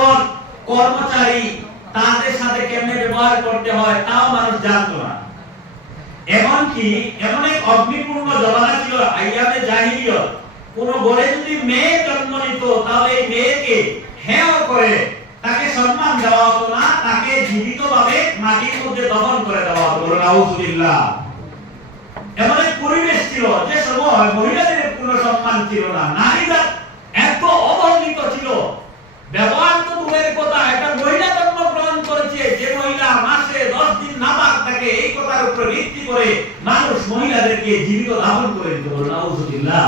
এবং কর্মচারী তাদের সাথে কেমনে ব্যবহার করতে হয় তাও মানুষ জানতো না। এমনকি এমন এক অগ্নিপূর্ণ জমানা ছিল আইয়ামে জাহিলিয়ত, কোন ঘরে যদি মেয়ে জন্ম নিত তাহলে এই মেয়েকে হেয় করে তাকে সম্মান দেওয়া হতো না, তাকে জীবিতভাবে মাটির মধ্যে দফন করে দেওয়া হতো। নাউজুবিল্লাহ। এমন এক পরিবেশ ছিল যে সময় মহিলাদের কোনো সম্মান ছিল না, নারীরা এত অবহেলিত ছিল। ব্যবহার তো দূরের কথা, একটা মহিলা জন্মগ্রহণ করেছে, যে মহিলা মাসে 10 দিন নাপাক থাকে, এই কথার উপর ভিত্তি করে মানুষ মহিলাদেরকে জীবিত দাফন করে দিত। নাউজুবিল্লাহ।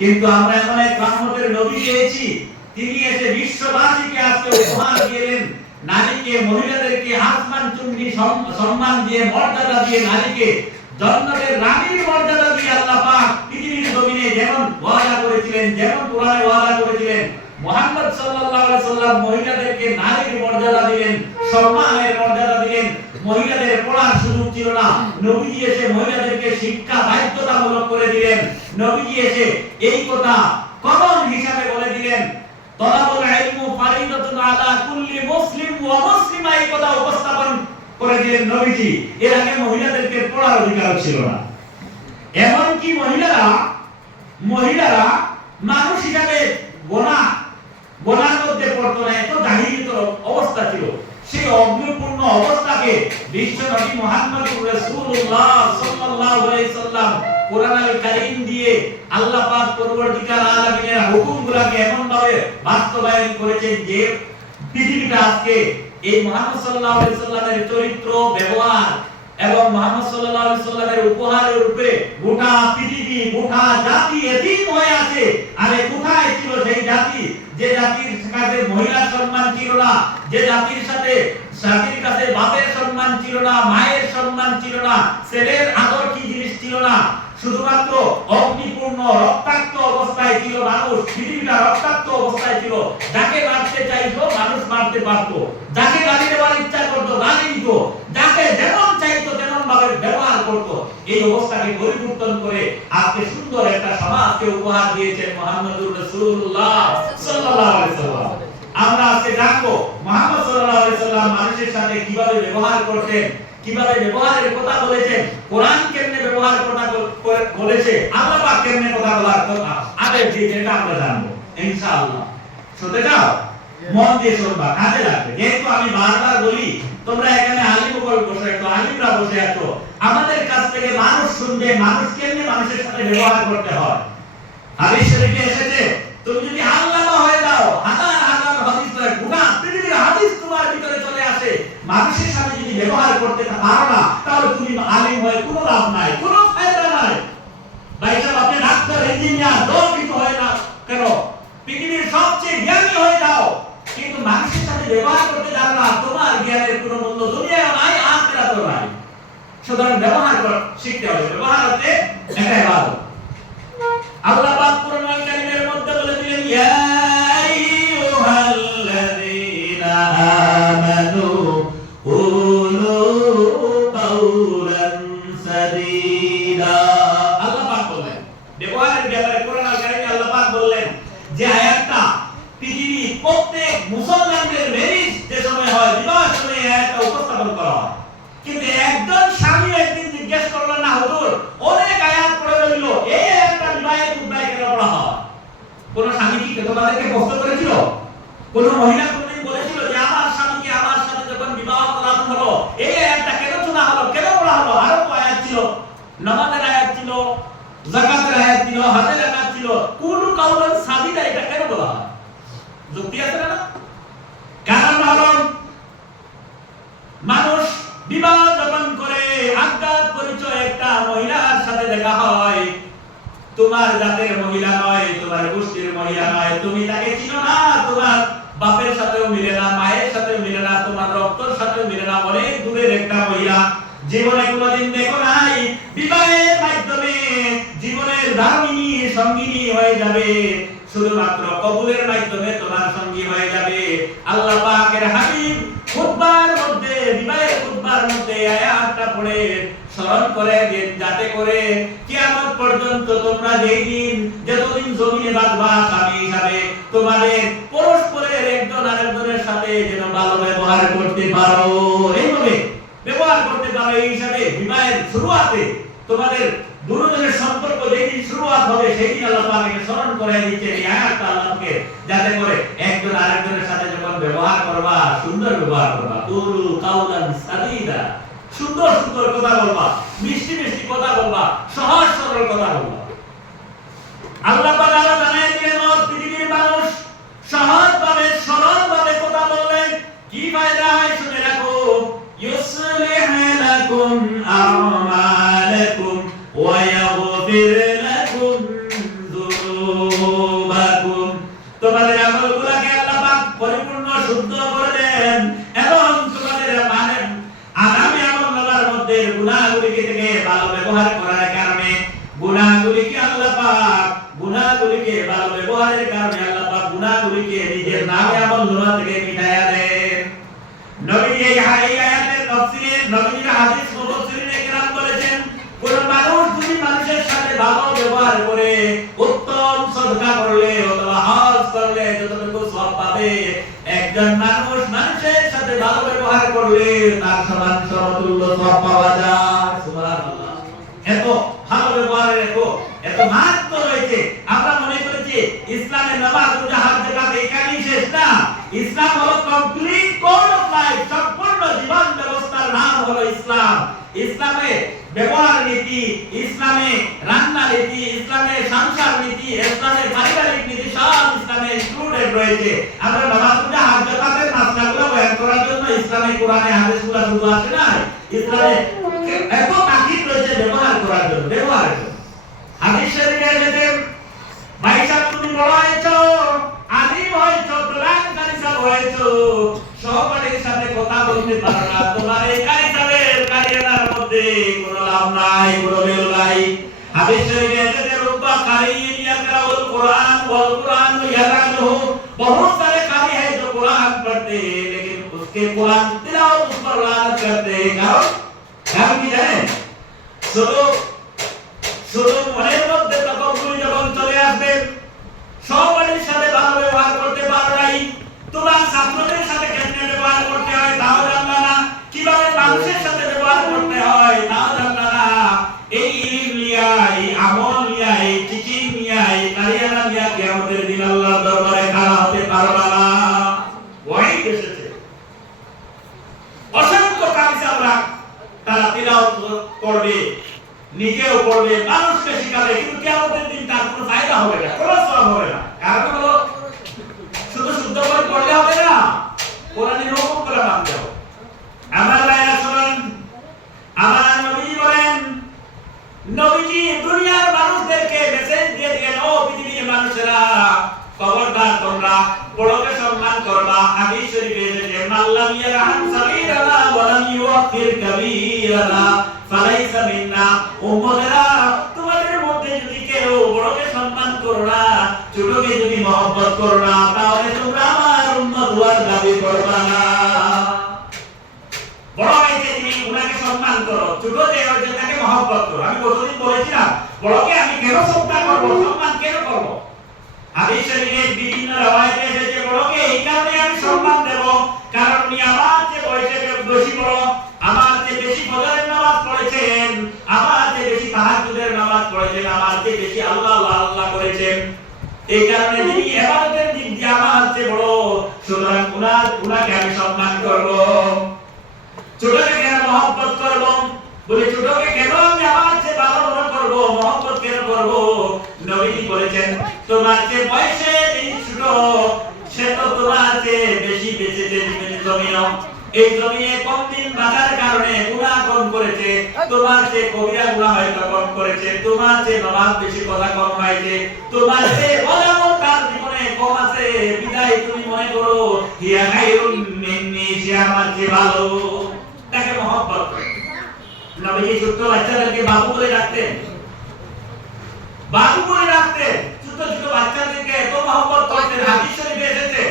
কিন্তু আমরা এমন এক রহমতের নবী পেয়েছি, তিনি এসে বিশ্ববাসীকে আজকে উপহার দিলেন, নারীকে, মহিলাদেরকে আসমান চুম্বি সম্মান দিয়ে, মর্যাদা দিয়ে, নারীকে জান্নাতের রানীর মর্যাদা দিয়ে আল্লাহ পাক পৃথিবীর জমিনে যেমন ওয়াদা করেছিলেন, যেমন কোরআনে ওয়াদা করেছিলেন, মুহাম্মদ সাল্লাল্লাহু আলাইহি সাল্লাম মহিলাদেরকে নারীর মর্যাদা দিলেন, সম্মানের মর্যাদা দিলেন। মহিলাদের পড়ার সুযোগ ছিল না, নবীজি এসে মহিলাদেরকে শিক্ষা বাধ্যতামূলক করে দিলেন। নবীজি এসে এই কথা কমন হিসাবে বলে দিলেন, তলাবুল ইলমু ফারিদাতুন আলা কুল্লি মুসলিম ওয়া মুসলিমা, এই কথা উপস্থাপন করে দিলেন নবীজি। এর আগে মহিলাদেরকে পড়ার অধিকার ছিল না। এমনকি মহিলারা মানুষ হিসাবে গোনার মধ্যে পড়তো না, এত জাহিলিয়ত অবস্থা ছিল। সেই অগ্নিপূর্ণ অবস্থাকে বিশ্বনবী মুহাম্মদুর রাসূলুল্লাহ সাল্লাল্লাহু আলাইহি সাল্লাম কোরআনুল কারীম দিয়ে আল্লাহ পাক পরবর্তীকার আলামিনের হুকুমগুলোকে এমন ভাবে বাস্তবায়ন করেছেন যে পৃথিবীটা আজকে এই মুহাম্মদ সাল্লাল্লাহু আলাইহি সাল্লামের চরিত্র, ব্যবহার এবং মুহাম্মদ সাল্লাল্লাহু আলাইহি সাল্লামের উপহারের রূপে গোটা পৃথিবী, গোটা জাতি এতিম হয়ে আছে। আরে কোথায় ছিল সেই জাতি, যে জাতির কাছে মহিলার সম্মান ছিল না, যে জাতির কাছে বাপের সম্মান ছিল না, মায়ের সম্মান ছিল না, ছেলের আদর কি জিনিস ছিল না, শুধুমাত্র অগ্নিপূর্ণ রক্তাক্ত অবস্থায় ছিল মানুষ। পৃথিবীটা রক্তাক্ত অবস্থায় ছিল, যাকে মারতে চাইতো মানুষ মারতে পারতো, যাকে গালি দেওয়ার ইচ্ছা করতো গালি দিত, যাকে যেমন চাইতো তেমন ভাবে ব্যবহার করতো। এই অবস্থাকে পরিবর্তন করে আজকে সুন্দর একটা সমাজকে উপহার দিয়েছেন মুহাম্মদুর রাসূলুল্লাহ সাল্লাল্লাহু আলাইহি সাল্লাম। আমরা আজকে জানবো মুহাম্মদ সাল্লাল্লাহু আলাইহি সাল্লাম মানুষের সাথে কিভাবে ব্যবহার করতেন, কিভাবে ব্যবহারের কথা বলেছেন, কোরআন কেমনে ব্যবহার কথা বলেছে, আল্লাহ পাক কেমনে কথা বলার কথা আদেশ দিয়েছেন, এটা আমরা জানবো ইনশাআল্লাহ। শুনতে চাও? মন দিয়ে শুনবা, কাজে লাগবে। যেহেতু আমি বারবার বলি, তোমরা এখানে আলিম বল বসে আছো, আলিমরা বসে আছো, আমাদের কাছ থেকে মানুষ শুনবে মানুষ কেমনে মানুষের সাথে ব্যবহার করতে হয়। হাদিস শরীফে এসেছে, তুমি যদি আল্লামা হয়ে যাও, হাজার হাজার হাদিস গোটা পৃথিবীর হাদিস তোমার ভিতরে চলে আসে, মানুষের সাথে যদি ব্যবহার করতে পারো না, তাহলে তুমি আলিম হয়ে কোনো লাভ নাই, কোনো ফায়দা নাই। ভাই সাহেব, আপনি ডাক্তার, ইঞ্জিনিয়ার, দল কিছু হয় না কেন, পৃথিবীর সবচেয়ে জ্ঞানী হয়ে যাও, কিন্তু মানুষের সাথে ব্যবহার করতে জানো না, তোমার জ্ঞানের কোনো মূল্য দুনিয়ায় নাই, আখিরাতেও নাই। সুতরাং ব্যবহার শিখতে হবে। ব্যবহার হচ্ছে একটা ইবাদত। আল্লাহ পাক কোরআনুল কারীমের মধ্যে বলে দিলেন, ইয়া আইয়ুহাল্লাযীনা আমানু কুলু কাওলান সাদীদা। আল্লাহ পাক বলেন ব্যবহারের ব্যাপারে কোরআনুল কারীমে আল্লাহ পাক বললেন যে আয়াতটা পৃথিবীর প্রত্যেক মুসলমানদের মেরিজ যে সময় হয়, বিবাহ সময় এই আয়াতটা উপস্থাপন করা হয়। কিন্তু একজন স্বামী একদিন জিজ্ঞেস করলেন, না হুজুর, অনেক আয়াত পড়ে রইল, এই আয়াতটা বিবাহের উদ্বায় কেন পড়া হয়? কোন স্বামী কি তোমাদেরকে প্রশ্ন করেছিল? কোন মহিলা কোনদিন বলেছিল যে আমার স্বামীকে আমার সাথে যখন বিবাহ করা হলো, এই আয়াতটা কেন শোনা হলো, কেন পড়া হলো? আরো তো আয়াত ছিল, নামাজের আয়াত ছিল, যাকাতের আয়াত ছিল, হজের আয়াত ছিল, কুলু কাওলান সাদীদা, এটা কেন বলা হয়? যুক্তি আছে না? কারণ হলো মানুষ বিবাহ যখন করে, আজ্ঞাত পরিচয় একটা মহিলার সাথে দেখা হয়, তোমার জাতের মহিলা নয়, তোমার গোষ্ঠীর মহিলা নয়, তুমি তাকে চিনো না, তোমার বাপের সাথেও মিলে না, মায়ের সাথেও মিলে না, তোমার রক্তের সাথেও মিলে না, অনেক দূরের একটা মহিলা, জীবনে কোনোদিন দেখো নাই, বিবাহের মাধ্যমে জীবনের দামিনী সঙ্গিনী হয়ে যাবে, শুধুমাত্র কবুলের মাধ্যমে তোমার সঙ্গী হয়ে যাবে। আল্লাহ পাকের হাবিব খুতবার মধ্যে, বিবাহের খুতবার মধ্যে আয়াতটা পড়ে স্মরণ করে দেন, যাতে করে কিয়ামত পর্যন্ত তোমরা যেই দিন যতদিন জমিনে বাঁচবা স্বামী হিসাবে, তোমাদের পরস্পরের একজন আরেকজনের ব্যবহার করতে পারো, এইভাবে ব্যবহার করতে পারো। এই হিসাবে বিবাহের শুরুয়াতে তোমাদের দুজনের সম্পর্ক যেদিন শুরুয়াত হবে সেদিন আল্লাহ পাক একে স্মরণ করে দিচ্ছে এই আয়াতটা আল্লাহকে, যাতে করে একজন আরেকজনের সাথে যখন ব্যবহার করবা সুন্দর ব্যবহার করবা। কুলু কাউলান সাদীদা, সুন্দর সুন্দর কথা বলবা, মিষ্টি মিষ্টি কথা বলবা, সহজ সরল কথা বলবা। আল্লাহ পাক আরো জানায় দিলেন পৃথিবীর মানুষ সহজভাবে সরলভাবে কথা বললে কি ফায়দা হয় শুনে রাখো। ইউসলিহ লাকুম আমালাকুম ওয়া ইয়াগফির লাকুম যুনুবাকুম, তোমাদের আমলগুলোকে আল্লাহ পাক পরিপূর্ণ শুদ্ধ করে দেন এবং তোমাদের আগামী আমলগুলোর মধ্যে গুনাহগুলিকে থেকে ভালো ব্যবহার করার কারণে গুনাহগুলিকে আল্লাহ পাক গুনাহগুলিকে ভালো ব্যবহারের কারণে আল্লাহ পাক গুনাহগুলিকে নিজের নামে আমলগুলো থেকে মিটায়া দেন। নবী এই আয়াতের তাফসীরে নবীর হাদিস মুফাসসিরিনে কেরাম বলেছেন, কোন মানুষ যদি মানুষের সাথে ভালো ব্যবহার করে উত্তম সদকা করলে অথবা হজ করলে যতটুকু সওয়াব পাবে, একজন মানুষ মানুষের সাথে ভালো ব্যবহার করলে তার সমান সমতুল্য সওয়াব পাওয়া যায়। সুবহানাল্লাহ, এত ভালো ব্যবহারের এত মাহাত্ম্য রয়েছে। আমরা মনে করেছি ইসলামের নামাজ রোজা হজ যাকাত এখানেই শেষ না। ইসলাম হলো কমপ্লিট কোড অফ লাইফ, সম্পূর্ণ জীবন ব্যবস্থার নাম হলো ইসলাম। ইসলামে ব্যবহার নীতি, ইসলামে রান্না নীতি, ইসলামে সংসার নীতি, ইসলামে পারিবারিক নীতি সব ইসলামে ইনক্লুডেড রয়েছে। আমরা নামাজ রোজা হজ যাকাতের মাসলাগুলো বয়ান করার জন্য ইসলামে কোরআনে হাদিসগুলো শুধু আসে না, ইসলামে এত তাকিদ রয়েছে ব্যবহার করার জন্য, ব্যবহারের জন্য। হাদিস শরীফে এসেছে, ভাই সাহেব তুমি বড় হয়েছো, আলিম হয়েছো, প্রধানকারী সাহেব হয়েছো, সহপাঠীর সাথে কথা বলতে পারো না, তোমার এই কারি সাহেবের কারিয়ানার মধ্যে কোনো লাভ নাই, কোনো ভ্যালু নাই। হাদিস শরীফে এসেছে, রুব্বা কারিয়িন ইয়াকরাউল কুরআন ওয়াল কুরআন ইয়ারাদুহু, बहुत सारे कारी है जो कुरान पढ़ते हैं लेकिन उसके कुरान तिलावत उस पर लानत करते हैं। কারণ কি জানেন? শুধু মনের মধ্যে তকব্বুরি যখন চলে আসবে, সহপাঠীর সাথে ভালো ব্যবহার করতে পারো নাই, তোমার ছাত্রদের সাথে কেমনে ব্যবহার করতে হয় তাও জানলা না, কিভাবে মানুষের সাথে ব্যবহার করতে হয় তাও জানলা না। এই ইলম নিয়া, এই আমল নিয়া, এই টিচিং নিয়া, এই কারিয়ানা নিয়া কিয়ামতের দিন আল্লাহর দরবারে খাড়া হতে পারবা না। ওয়াই এসেছে অসংখ্য কারি সাহেবরা, তারা তিলাওয়াত করবে, নিজেও পড়বে, মানুষকে শিখাবে, কিন্তু কিয়ামতের দিন তার কোনো ফায়দা হবে না, কোনো সওয়াব হবে না। কারণ হলো শুধু শুদ্ধ করে পড়লে হবে না, কোরআনের হুকুমগুলো মানতে হবে। আমার ভাইরা শুনুন, আমার নবী বলেন, নবীজি দুনিয়ার মানুষদেরকে মেসেজ দিয়ে দিলেন, ও পৃথিবীর মানুষেরা, খবরদার তোমরা বড়কে সম্মান করবা। হাদিস শরীফে এসেছে, মাল্লাম ইয়ারহাম সাগীরানা ওয়া লাম ইউওয়াক্কির কাবীরানা ফালাইসা মিন্না। উম্মতেরা, তোমাদের মধ্যে যদি কেউ বড়কে সম্মান করো না, ছোটকে যদি মহব্বত করো না, তাহলে তোমরা আমার উম্মত হওয়ার দাবি করবা না। বড় হয়েছে তুমি উনাকে সম্মান করো, ছোট যে হয়েছে তাকে মহব্বত করো। আমি কতদিন বলেছিলাম, বড়কে আমি কেন শ্রদ্ধা করব, সম্মান কেন করব? হাদিস শরীফে বিভিন্ন রওয়ায়াতে এসেছে, বড়কে এই কারণে আমি সম্মান দেব কারণ উনি আমার চেয়ে বয়সে বেশি বড়, আমার চেয়ে বেশি ফজরের নামাজ পড়েছেন, আমার চেয়ে বেশি তাহাজ্জুদের নামাজ পড়েছেন, আমার চেয়ে বেশি আল্লাহ আল্লাহ করেছেন। এই কারণে তিনি ইবাদতের দিক দিয়ে আমার চেয়ে বড়, সুতরাং উনাকে আমি সম্মান করব। ছোটকে কেন মহব্বত করব? বলে ছোটকে কেন আমি আমার চেয়ে ভালো মনে করব, মহব্বত কেন করব? নবীজি বলেছেন, তোমার চেয়ে বয়সে বেশি ছোট, সে তো তোমার চেয়ে বেশি বেঁচেছে জমিনও। এই জমিনে কম দিন বাঁচার কারণে গুনাহ কম করেছে, তোমার চেয়ে কবিরা গুনাহ হয়তো কম করেছে, তোমার চেয়ে নামাজ বেশি কথা কম হয়েছে, তোমার চেয়ে বলামত তার জীবনে কম আছে, বিদায় তুমি মনে করো হিয়া খায়রুম মিন্নি, সে আমার চেয়ে ভালো। তাকে মহব্বত করে। নবীজি ছোট বাচ্চাদেরকে বাবু বলে ডাকতেন, বাবু বলে ডাকতেন, ছোট ছোট বাচ্চাদেরকে এত মহব্বত করতেন। হাদিস শরীফে এসেছে,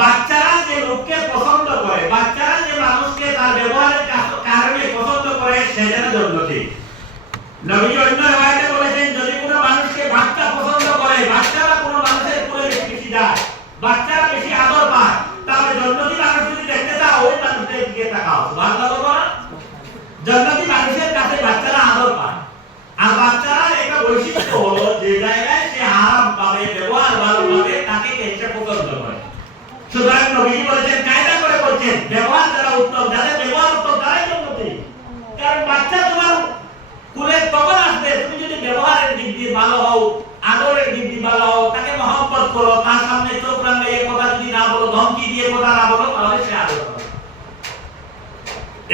বাচ্চারা যে লোককে পছন্দ করে, বাচ্চারা যে মানুষকে তার ব্যবহারের কারণে পছন্দ করে, সে যেন জন্মতি। নবীজি অন্য রায়াতে বলেছেন, যদি কোনো মানুষকে বাচ্চা পছন্দ করে, বাচ্চারা কোনো মানুষের কোলে বেশি যায়, বাচ্চারা বেশি আদর পায়, তাহলে জন্মতি সুবহানাল্লাহ বলা। জান্নাতি মানুষের কাছে বাচ্চারা আদর পায়। আর বাচ্চারা একটা বৈশিষ্ট্য হলো যে জায়গায় সে আরাম পাবে, ব্যবহার ভালো পাবে, তাকে সে পছন্দ করে। সুতরাং নবী বলেছেন, কায়দা করে বলছেন, ব্যবহার যারা উত্তম, যাদের ব্যবহার উত্তম তারাই জান্নাতি। কারণ বাচ্চা তোমার কুলে তখন আসবে তুমি যদি ব্যবহারের দিক দিয়ে ভালো হও, আদরের দিক দিয়ে ভালো হও, তাকে মহব্বত করো, তার সামনে চোখ রাঙিয়ে কথা যদি না বলো, ধমকি দিয়ে কথা না বলো, তাহলে সে আদর করবে।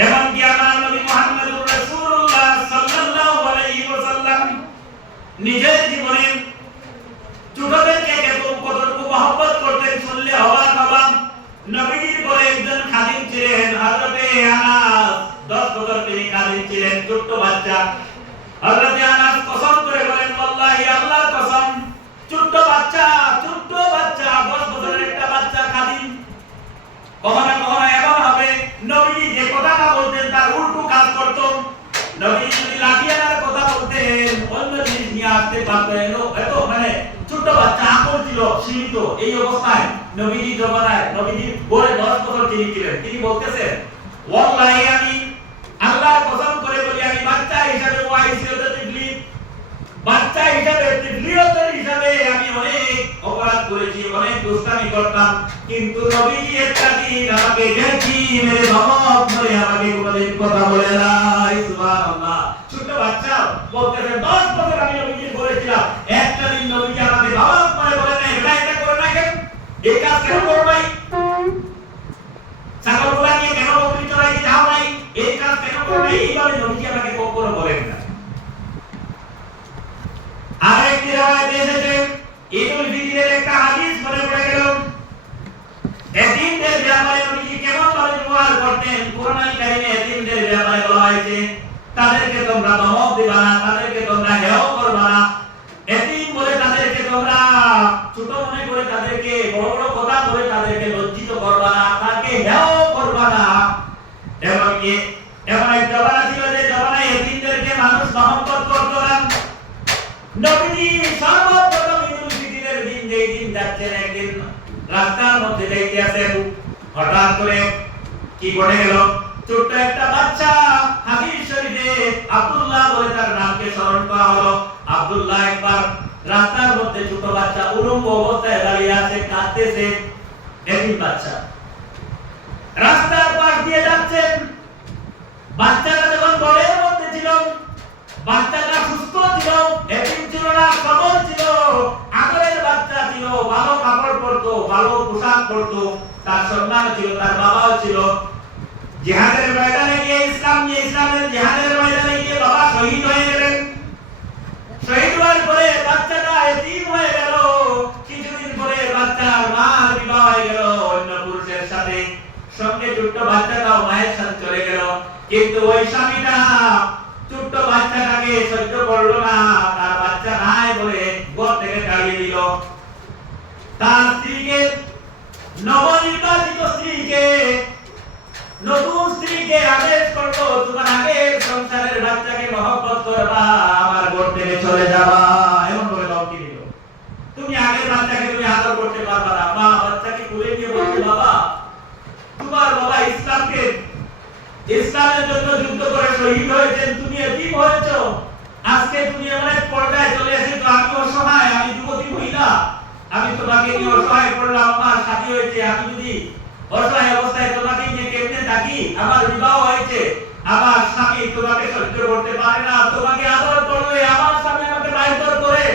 এমন কি আমার নবী মুহাম্মদুর রাসূলুল্লাহ সাল্লাল্লাহু আলাইহি ওয়াসাল্লাম নিজের জীবনে ছোটদেরকে কতটুকু মহব্বত করতেন শুনলে অবাক হবাম। নবীজির পরে একজন খাদিম ছিলেন হযরতে আনাস, 10 বছর তিনি খাদিম ছিলেন, ছোট বাচ্চা। হযরতে আনাস কসম করে বলেন, আল্লাহি আল্লাহর কসম, ছোট বাচ্চা 10 বছরের একটা বাচ্চা খাদিম। কখনো কখনো এমন হবে নবীজি যে কথাটা বলতেন তার উল্টো কাজ করত। নবীজি যদি লাঠি আনার কথা বলতেন অন্য জিনিস নিয়ে আসতে পারতেন। এত মানে ছোট বাচ্চা আকল ছিল সীমিত। এই অবস্থায় নবীজি জমানায় নবীজি বলে 10 বছর তিনি ছিলেন, তিনি বলতেছেন, ওয়াল্লাহি আমি আল্লাহর কসম করে বলি, আমি বাচ্চা হিসাবে বাচ্চা হিসাবে আমি অনেক অপরাধ করেছি, অনেক দুষ্টামি করতাম, কিন্তু নবীজি একটা দিন আমাকে দেখি মেরে ধমক ধরে আমাকে কোনদিন কথা বলে নাই। সুবহানাল্লাহ। ছোট বাচ্চা বলতেছে 10 বছর আমি নবীজি বলেছিলাম, একটা দিন নবীজি আমাকে ধমক করে বলে নাই, এটা করে নাই কেন, এই কাজ কেন করো নাই, ছাগলগুলা নিয়ে কেন বকরি চড়াইতে যাও নাই, এই কাজ কেন করো নাই, এইভাবে নবীজি আমাকে কখনো বলেন না। আরেকটি riwayat এসেছে, ঈদুল ফিতরের একটা হাদিস মনে পড়ে গেল। এতিমদের ব্যাপারে নবীজি কেমন ভাবে ব্যবহার করতেন। কুরআন কারীমে এতিমদের ব্যাপারে বলা হয়েছে, তাদেরকে তোমরা ধমক দিবা না, তাদেরকে তোমরা হেয় করবা না, এতিম বলে তাদেরকে তোমরা ছোট মনে করে তাদেরকে বড় বড় কথা বলে তাদেরকে লজ্জিত করবা না, তাকে হেয় করবা না। এমনকি এমন এক জমানা ছিল যে জমানায় এতিমদেরকে মানুষ মহব্বত করত না। নবীজি সর্বপ্রথম ঈদুল ফিতরের দিন যেই দিন যাচ্ছেন, একদিন রাস্তার মধ্যে যাইতে আছেন, হঠাৎ করে কি ঘটে গেল, ছোট্ট একটা বাচ্চা, হাদিস শরীফে আব্দুল্লাহ বলে তার নামকে স্মরণ করা হলো। আব্দুল্লাহ একবার রাস্তার মধ্যে ছোট বাচ্চা উলঙ্গ অবস্থায় দাঁড়িয়ে আছে, কাঁদতেছে, এতিম বাচ্চা রাস্তার পাশ দিয়ে যাচ্ছেন। বাচ্চাটা যখন ঘরের মধ্যে ছিল, বাচ্চাটা সুস্থ ছিল, এতিম ছিল না, সবল ছিল, আদরের বাচ্চা ছিল, ভালো কাপড় পরতো, ভালো পোশাক পরতো, তার সন্তান ছিল, তার বাবাও ছিল। জিহাদের ময়দানে গিয়ে ইসলামের জিহাদের ময়দানে গিয়ে বাবা শহীদ হয়ে গেলেন। শহীদ হওয়ার পরে বাচ্চাটা এতিম হয়ে গেল। কিছুদিন পরে বাচ্চার মার বিবাহ হয়ে গেল অন্য পুরুষের সাথে, সঙ্গে ছোট্ট বাচ্চাটাও মায়ের সাথে চলে গেল। কিন্তু ওই স্বামীটা ছোট্ট বাচ্চাটাকে সহ্য করলো না, তার বাচ্চা নাই বলে ঘর থেকে তাড়িয়ে দিল। তার স্ত্রীকে, নবনির্বাচিত স্ত্রীকে, নতুন স্ত্রীকে আদেশ করলো, তোমার আগের সংসারের বাচ্চাকে মহব্বত করবা, আমার ঘর থেকে চলে যাবা, এমন করে ধমকি দিল। তুমি আগের বাচ্চাকে তুমি আদর করতে পারবা না। মা বাচ্চাকে কোলে নিয়ে বলছে, বাবা তোমার বাবা ইসলামের জন্য যুদ্ধ করে শহীদ হয়েছেন, তুমি এতিম হয়েছো, আজকে তুমি অনেক পর্দায় চলে এসেছো, আমি অসহায়, আমি যুবতী মহিলা, আমি তোমাকে নিয়ে অসহায় করলাম, আমার শাদী হয়েছে, আমি যদি অসহায় অবস্থায় তোমাকে নিয়ে কেমনে থাকি, আমার বিবাহ হয়েছে, আমার স্বামী তোমাকে সহ্য করতে পারে না, তোমাকে আদর করলে আমার স্বামী আমাকে মারধর করে,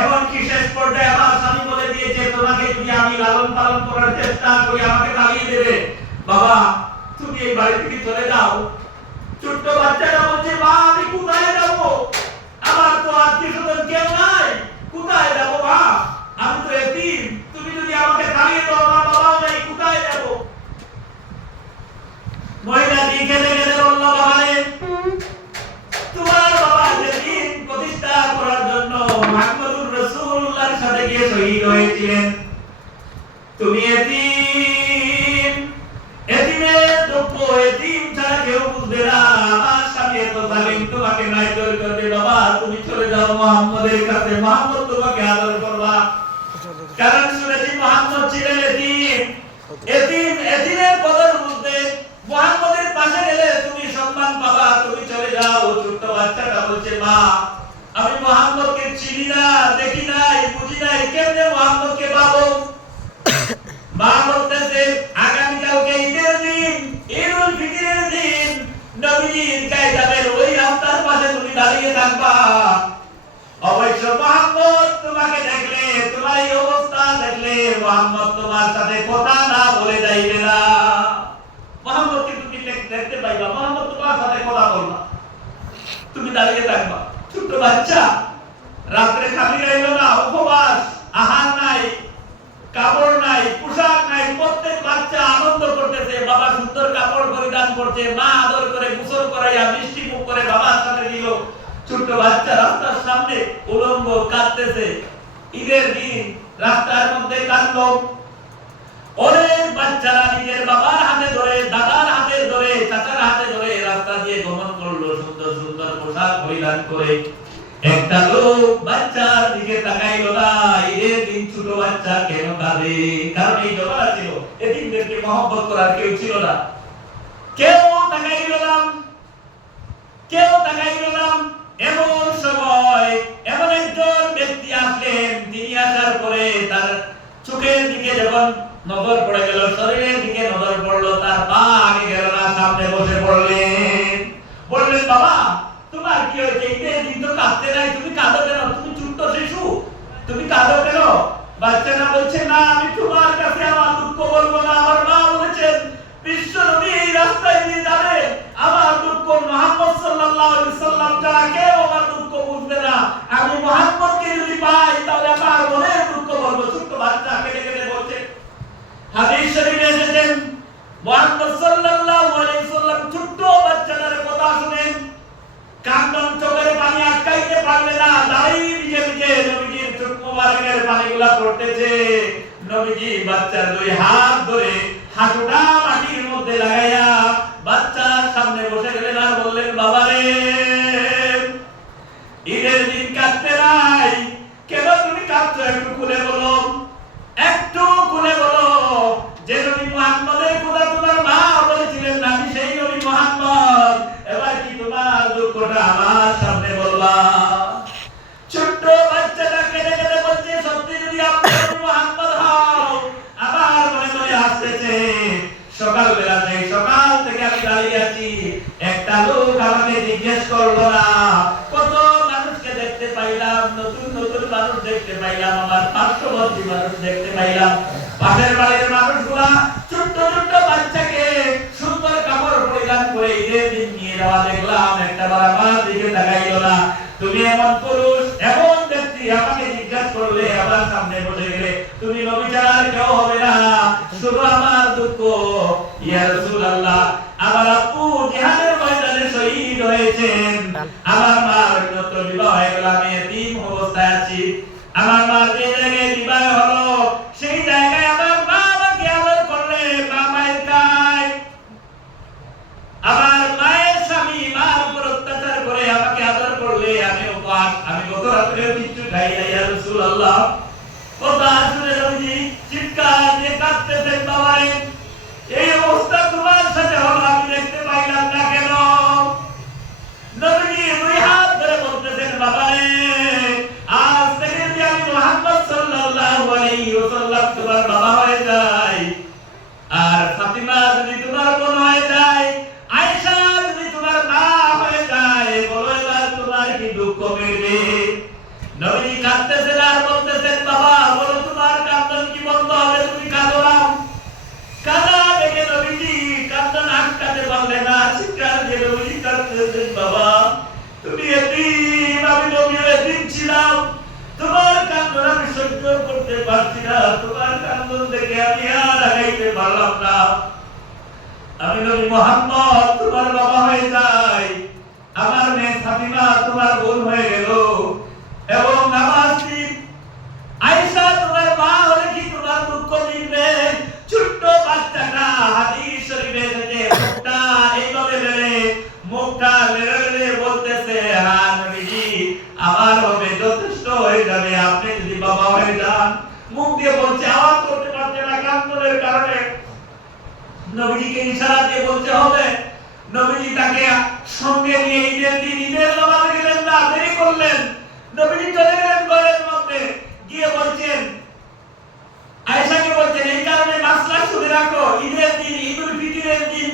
এমনকি শেষ পর্যায়ে আমার স্বামী বলে দিয়েছে, তোমাকে যদি আমি লালন পালন করার চেষ্টা করি আমাকে তাড়িয়ে দেবে, বাবা তুমি এই বাড়ি থেকে চলে যাও। ছোট্ট বাচ্চাটা বলছে, মা আমি কোথায় যাব, আমার তো আত্মীয়স্বজন কেউ নাই, কোথায় যাব মা, আমি তো এতিম, তুমি যদি আমাকে তাড়িয়ে দাও, আমার বাবাও নাই, কোথায় যাব। মহিলাটি কেঁদে কেঁদে বলল, বাবারে তোমার বাবা যেদিন প্রতিষ্ঠা করার জন্য মুহাম্মদুর রাসূলুল্লাহর সাথে গিয়ে শহীদ হয়েছিলেন, তুমি এতিম, এতিমের দুঃখ এতিম ছাড়া কেউ বুঝবে না, আমার স্বামী এত জালিম, তোমাকে মারধর করবে, বাবা তুমি চলে যাও মুহাম্মদের কাছে, মুহাম্মদ তোমাকে আদর করবা। কারণ শুনেছি মুহাম্মদ ছিলেন এতিম, এতিমের কদর বুঝতে মুহাম্মদের পাশে মুহাম্মদ তোমার সাথে কথা না বলে যাইবে না। মুহাম্মদকে তুমি দেখতে পাইবা, মুহাম্মদ তোমার সাথে কথা বলবা, তুমি দাঁড়িয়ে থাকবা। ছোট বাচ্চা রাত্রে খালি রইল না, উপবাস, আহার নাই, কাপড় নাই, পোশাক নাই, প্রত্যেক বাচ্চা আনন্দ করতেছে। বাবা সুন্দর কাপড় পরিধান করছে, মা আদর করে গোসল করাইয়া মিষ্টি মুখ করে বাবার সাথে দিল। ছোট বাচ্চা রাস্তার সামনে উলঙ্গ কাঁদতেছে। ঈদের দিন রাস্তার মধ্যে কাঁদলো। অনেক বাচ্চারা নিজের বাবার হাতে ধরে, দাদার হাতে ধরে, চাচার হাতে ধরে রাস্তা দিয়ে গমন করলো, সুন্দর সুন্দর পোশাক পরিধান করে। একটা লোক বাচ্চার দিকে তাকাইলো না। ঈদের দিন ছোট বাচ্চা কেন কাঁদে? কারণ এই জমানা ছিল, এতিমদেরকে মহব্বত করার কেউ ছিল না। কেউ তাকাইলো না, কেউ তাকাইলো না। এমন সময় এমন একজন ব্যক্তি আসলেন। তিনি আসার পরে তার চোখের দিকে যখন নজর পড়ে গেল, শরীরের দিকে নজর পড়লো, তার পা আগে গেল না, সামনে বসে পড়লেন। বললেন, বাবা তোমার কি হয়েছে? ঈদের দিন তো কাঁদতে নাই, তুমি কাঁদো কেন? তুমি ছোট্ট শিশু, তুমি কাঁদো কেন? বাচ্চারা বলছে, না আমি তোমার কাছে আমার দুঃখ বলবো না। আমার মা বলেছেন বিশ্ব নবী এই রাস্তায় দিয়ে যাবে, আমার দুঃখ মুহাম্মদ সাল্লাল্লাহু আলাইহি সাল্লাম ছাড়া কেউ আমার দুঃখ বুঝবে না। আমি মুহাম্মদকে যদি পাই তাহলে আমার মনের দুঃখ বলবো। ছোট্ট বাচ্চা কেঁদে কেঁদে বলছে। হাদিস শরীফে এসেছেন মুহাম্মদ সাল্লাল্লাহু আলাইহি সাল্লাম ছোট্ট বাচ্চাদের কথা শুনেন, কান্দন, চোখের পানি আটকাইতে পারলে না, দাঁড়িয়ে ভিজে ভিজে নবীজির চোখ মোবারকের পানিগুলা পড়তেছে। নবীজি বাচ্চার দুই হাত ধরে হাঁটুটা মাটির মধ্যে লাগাইয়া বাচ্চার সামনে বসে গেলেন আর বললেন, বাবারে ঈদের দিন কাঁদতে নাই কেন? তুমি কাঁদছো, একটু খুলে বলো, একটু খুলে বলো। যে নবী মুহাম্মদের কথা তোমার মা বলেছিলেন, আমি সেই নবী মুহাম্মদ। এবার কি তোমার দুঃখটা আমার সামনে বলবা? ছোট্ট বাচ্চাটা কেঁদে কেঁদে বলছে, সত্যি যদি আপনি মুহাম্মদ হও আমার মনে মনে আসতেছে সকালবেলা থেকে, সকাল থেকে আমি দাঁড়িয়ে আছি, একটা লোক আমাকে জিজ্ঞেস করলো না। কত মানুষকে দেখতে পাইলাম, নতুন নতুন মানুষ দেখতে পাইলাম, আমার পার্শ্ববর্তী মানুষ দেখতে পাইলাম, পাশের বাড়ির মানুষগুলা ছোট্ট ছোট্ট বাচ্চাকে সুন্দর কাপড় পরিধান করে ঈদের দিন নিয়ে যাওয়া দেখলাম, একটা বার আমার দিকে তাকাইলো না। তুমি এমন পুরুষ, এমন ব্যক্তি আমাকে জিজ্ঞাসা করলে, আমার সামনে বসে গেলে, তুমি নবী ছাড়া আর কেউ হবে না, শুধু আমার দুঃখ। ইয়া রাসূলুল্লাহ, আমার আব্বু জিহাদের ময়দানে শহীদ হয়েছেন, আমার মার নতুন বিবাহ হয়ে গেল, আমি এতিম অবস্থায় আছি। আমার মার যে জায়গায় বিবাহ হলো সেই জায়গায় আমার মা আমাকে আদর করলে, মা মায়ের খায়। আমার মায়ের স্বামী মার উপর অত্যাচার করে আমাকে আদর করলে, আমি উপবাস, আমি গত রাত্রে কিচ্ছু খাই নাই। ইয়া রাসূলুল্লাহ, কথা শুনে নবীজি চিৎকার দিয়ে কাঁদতেছেন, বাবারে এই অবস্থা তোমার সাথে হলো, আমি দেখতে পাইলাম না কেন? নবীজি দুই হাত ধরে বলতেছেন, বাবারে আজ থেকে যদি আমি মুহাম্মদ সাল্লাল্লাহু আলাইহি ওয়াসাল্লাম তোমার বাবা হয়ে যাই, আর ফাতিমা যদি তোমার বোন হয়ে যায়, আয়েশা যদি তোমার মা হয়ে যায়, বলো এবার তোমার কি দুঃখ মিটবে? নবী কাঁদতেছেন আর বলতেছেন, বাবা বলো তোমার কান্দন কি বন্ধ হবে? তুমি কাঁদো না। কাঁদা দেখে নবীজি কান্দন আটকাতে পারলেন না, চিৎকার দিয়ে নবীজি কাঁদতেছেন, বাবা তুমি এতিম, আমি নবী এতিম ছিলাম, তোমার কান্দন আমি সহ্য করতে পারছি না, তোমার কান্দন দেখে আমি আর আগাইতে পারলাম না। আমি নবী মুহাম্মদ তোমার বাবা হয়ে যাই, আমার মেয়ে ফাতিমা তোমার বোন হয়ে গেল, এবং আমার স্ত্রী আয়েশা তোমার মা হলে কি তোমার দুঃখ মিটবে? ছোট্ট বাচ্চাটা হাদিস শরীফে থেকে মুখটা এইভাবে মেলে, মুখটা মেলে বলতেছে, হ্যাঁ নবীজি আমার হবে যথেষ্ট হয়ে যাবে, আপনি যদি বাবা হয়ে যান। মুখ দিয়ে বলছে, আওয়াজ করতে পারছে না কান্দনের কারণে। নবীজিকে ইশারা দিয়ে বলতে হবে। নবীজি তাকে সঙ্গে নিয়ে ঈদের নামাজে গেলেন না, দেরি করলেন। নবীজি চলে গেলেন ঘরের মধ্যে, গিয়ে বলছেন, আয়েশাকে বলছেন, এই কারণে মাসলা শুনে রাখো, ঈদের দিন, ঈদুল ফিতরের দিন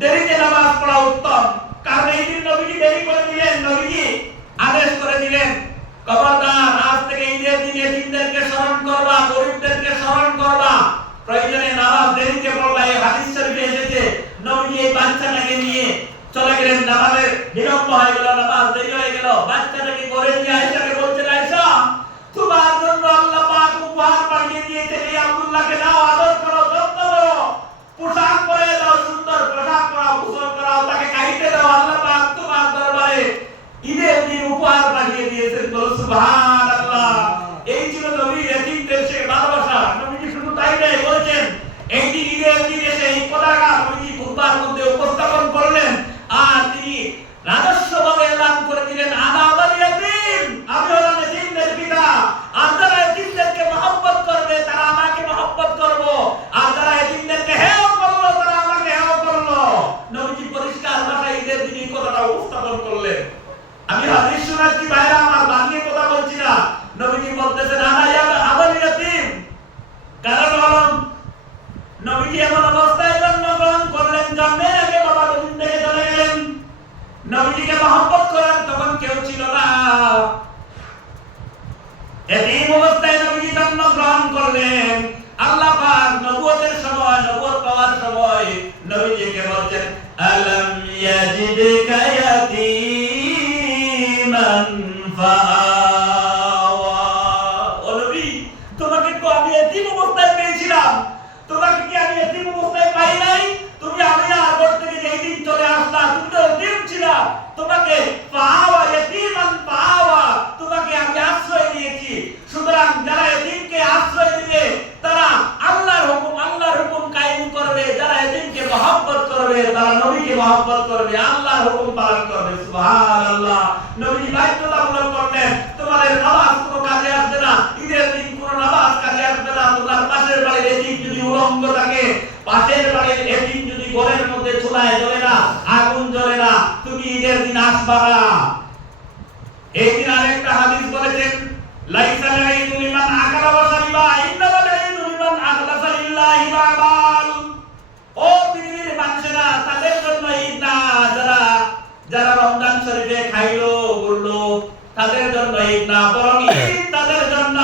দেরিতে নামাজ পড়া উত্তম। কারণ এই দিন নবীজি দেরি করে দিলেন, নবীজি আদেশ করে দিলেন, খবরদার আজ থেকে ঈদের দিন এতিমদেরকে স্মরণ করবা, গরিবদেরকে স্মরণ প্রয়োজনে নামাজ দেরিতে পড়লে এই হাদিস শরীফে এসেছে নবী এই বাচ্চাটাকে নিয়ে চলে গেলেন, নামাজের বিলম্ব হয়ে গেল, নামাজ দেরি হয়ে গেল, বাচ্চাটাকে করে নিয়ে আয়েশাকে বলছেন, আয়েশা তোমার জন্য আল্লাহ পাক উপহার পাঠিয়ে দিয়েছেন, এই আব্দুল্লাহকে নাও, আদর করো, যত্ন করো, পোশাক পরে দাও, সুন্দর পোশাক পরাও, গোসল করাও, তাকে খাইতে দাও, আল্লাহ পাক তোমার দরবারে ঈদের দিন উপহার পাঠিয়ে দিয়েছেন। বলো সুবহানাল্লাহ। এই ছিল নবীর এতিমদের সে ভালোবাসা। নবীজি শুধু তাই নয়, বলেছেন একদিন ঈদের দিন এসে এই পতাকা নবীজি খুতবার মধ্যে উপস্থাপন করলেন, আর তিনি রাজস্বভাবে এলান করে দিলেন, আনা আবাল ইয়াতীম, আমি হলাম এতিমদের পিতা, আর যারা এতিমদেরকে মহব্বত করবে তারা আমাকে মহব্বত করব, আর যারা এতিমদেরকে হেয় করলো তারা আমাকে হেয় করলো। নবীজি পরিষ্কার ভাষায় ঈদের দিন এই কথাটা উপস্থাপন করলেন। আমি হাদিস শোনাচ্ছি ভাইরা আমার, বানিয়ে কথা বলছি না। নবীজি বলতেছেন আনা আবাল ইয়াতীম, কারণ হলো নবীজি এমন অবস্থায় জন্মগ্রহণ করলেন, জন্মের আগে বাবা দুনিয়া থেকে চলে গেলেন। নবীজিকে মহব্বত করার তখন কেউ ছিল না। এতিম অবস্থায় নবীজি জন্মগ্রহণ করলেন। আল্লাহ পাক নবুয়তের সময়, নবুয়ত পাওয়ার সময় নবীজিকে বলছেন, আলাম ইয়াজিদকা ইয়াতীমান ফাআওয়া। ও নবী, তোমাকে তো আমি এতিম অবস্থায় পেয়েছিলাম, তোমাকে কি আমি এতিম অবস্থায় পাই নাই? তুমি আমি আর ঘর থেকে যেই দিন চলে আসলা তুমি তো এতিম ছিলা, তোমাকে পাওয়া এতিমান পাওয়া, তোমাকে আমি আশ্রয় দিয়েছি। সুতরাং যারা এতিমকে আশ্রয় দিবে তারা আল্লাহর হুকুম কায়েম করবে, যারা এতিমকে মহব্বত করবে তারা নবীকে মহব্বত করবে, আল্লাহর হুকুম পালন করবে। সুবহানাল্লাহ। নবী বাধ্যতামূলক করলেন, তোমাদের নামাজ কোনো কাজে আসবে না, ঈদের দিন কোনো নামাজ কাজে আসবে না। তোমার পাশের বাড়ির এতিম যদি উলঙ্গ থাকে, পাশের বাড়ির এতিম যদি ঘরের মধ্যে চুলায় জ্বলে না, আগুন জ্বলে না, তুমি ঈদের দিন আসবা না। এই দিন আরেকটা হাদিস বলেছেন, লাইসা লাইদু লিমান আকালা ওয়া শারিবা, ইন্নামা লাইদু লিমান আখলাসা লিল্লাহি ওয়া আমাল। ও পৃথিবীর মানুষেরা, তাদের জন্য ঈদ না, যারা রমজান শরীফে খাইলো ঘুরলো তাদের জন্য ঈদ না, বরং ঈদ তাদের জন্য